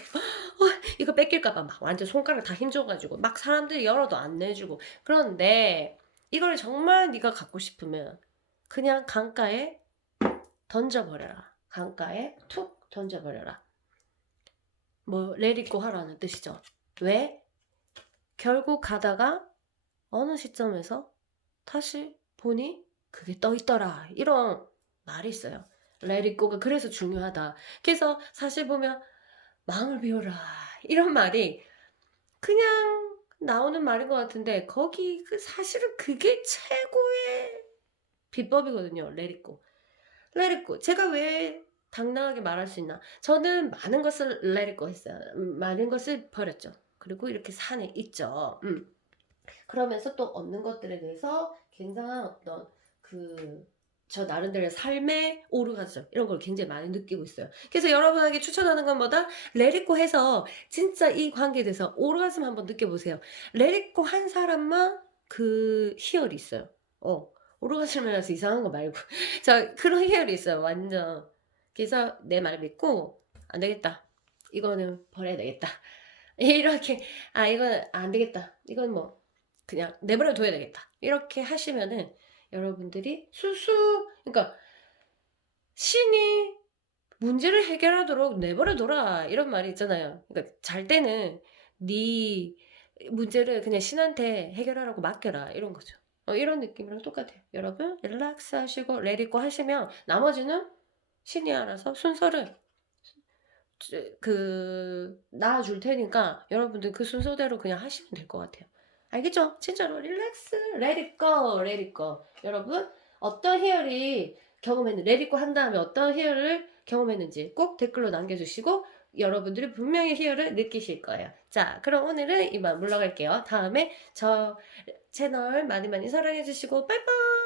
이거 뺏길까봐 막 완전 손가락 다 힘줘가지고 막 사람들이 열어도 안 내주고. 그런데 이걸 정말 네가 갖고 싶으면 그냥 강가에 던져버려라. 강가에 툭 던져버려라. 뭐 레디고 하라는 뜻이죠. 왜? 결국 가다가 어느 시점에서 다시 보니 그게 떠있더라, 이런 말이 있어요. Let it go가 그래서 중요하다. 그래서 사실 보면 마음을 비워라, 이런 말이 그냥 나오는 말인 것 같은데 거기 사실은 그게 최고의 비법이거든요. Let it go. Let it go. 제가 왜 당당하게 말할 수 있나? 저는 많은 것을 let it go 했어요. 많은 것을 버렸죠. 그리고 이렇게 산에 있죠. 그러면서 또 얻는 것들에 대해서 굉장한 어떤 저 나름대로의 삶의 오르가즘, 이런 걸 굉장히 많이 느끼고 있어요. 그래서 여러분에게 추천하는 건 뭐다? 레리코 해서 진짜 이 관계에 대해서 오르가즘 한번 느껴보세요. 레리코 한 사람만 희열이 있어요. 오르가즘이라서 이상한 거 말고. 그런 희열이 있어요. 완전. 그래서 내 말 믿고, 안 되겠다, 이거는 버려야 되겠다. 이렇게, 이건 안 되겠다, 이건 뭐 그냥 내버려 둬야 되겠다, 이렇게 하시면은 여러분들이 그러니까 신이 문제를 해결하도록 내버려 둬라, 이런 말이 있잖아요. 그러니까 잘 때는 네 문제를 그냥 신한테 해결하라고 맡겨라, 이런 거죠. 이런 느낌이랑 똑같아요. 여러분 릴렉스 하시고 레디고 하시면 나머지는 신이 알아서 순서를 놔줄 테니까 여러분들 그 순서대로 그냥 하시면 될 것 같아요. 알겠죠? 진짜로 릴렉스, let it go, let it go. 여러분 어떤 희열이 경험했는지, let it go 한 다음에 어떤 희열을 경험했는지 꼭 댓글로 남겨주시고 여러분들이 분명히 희열을 느끼실 거예요. 자, 그럼 오늘은 이만 물러갈게요. 다음에 저 채널 많이 많이 사랑해주시고 빠이빠이.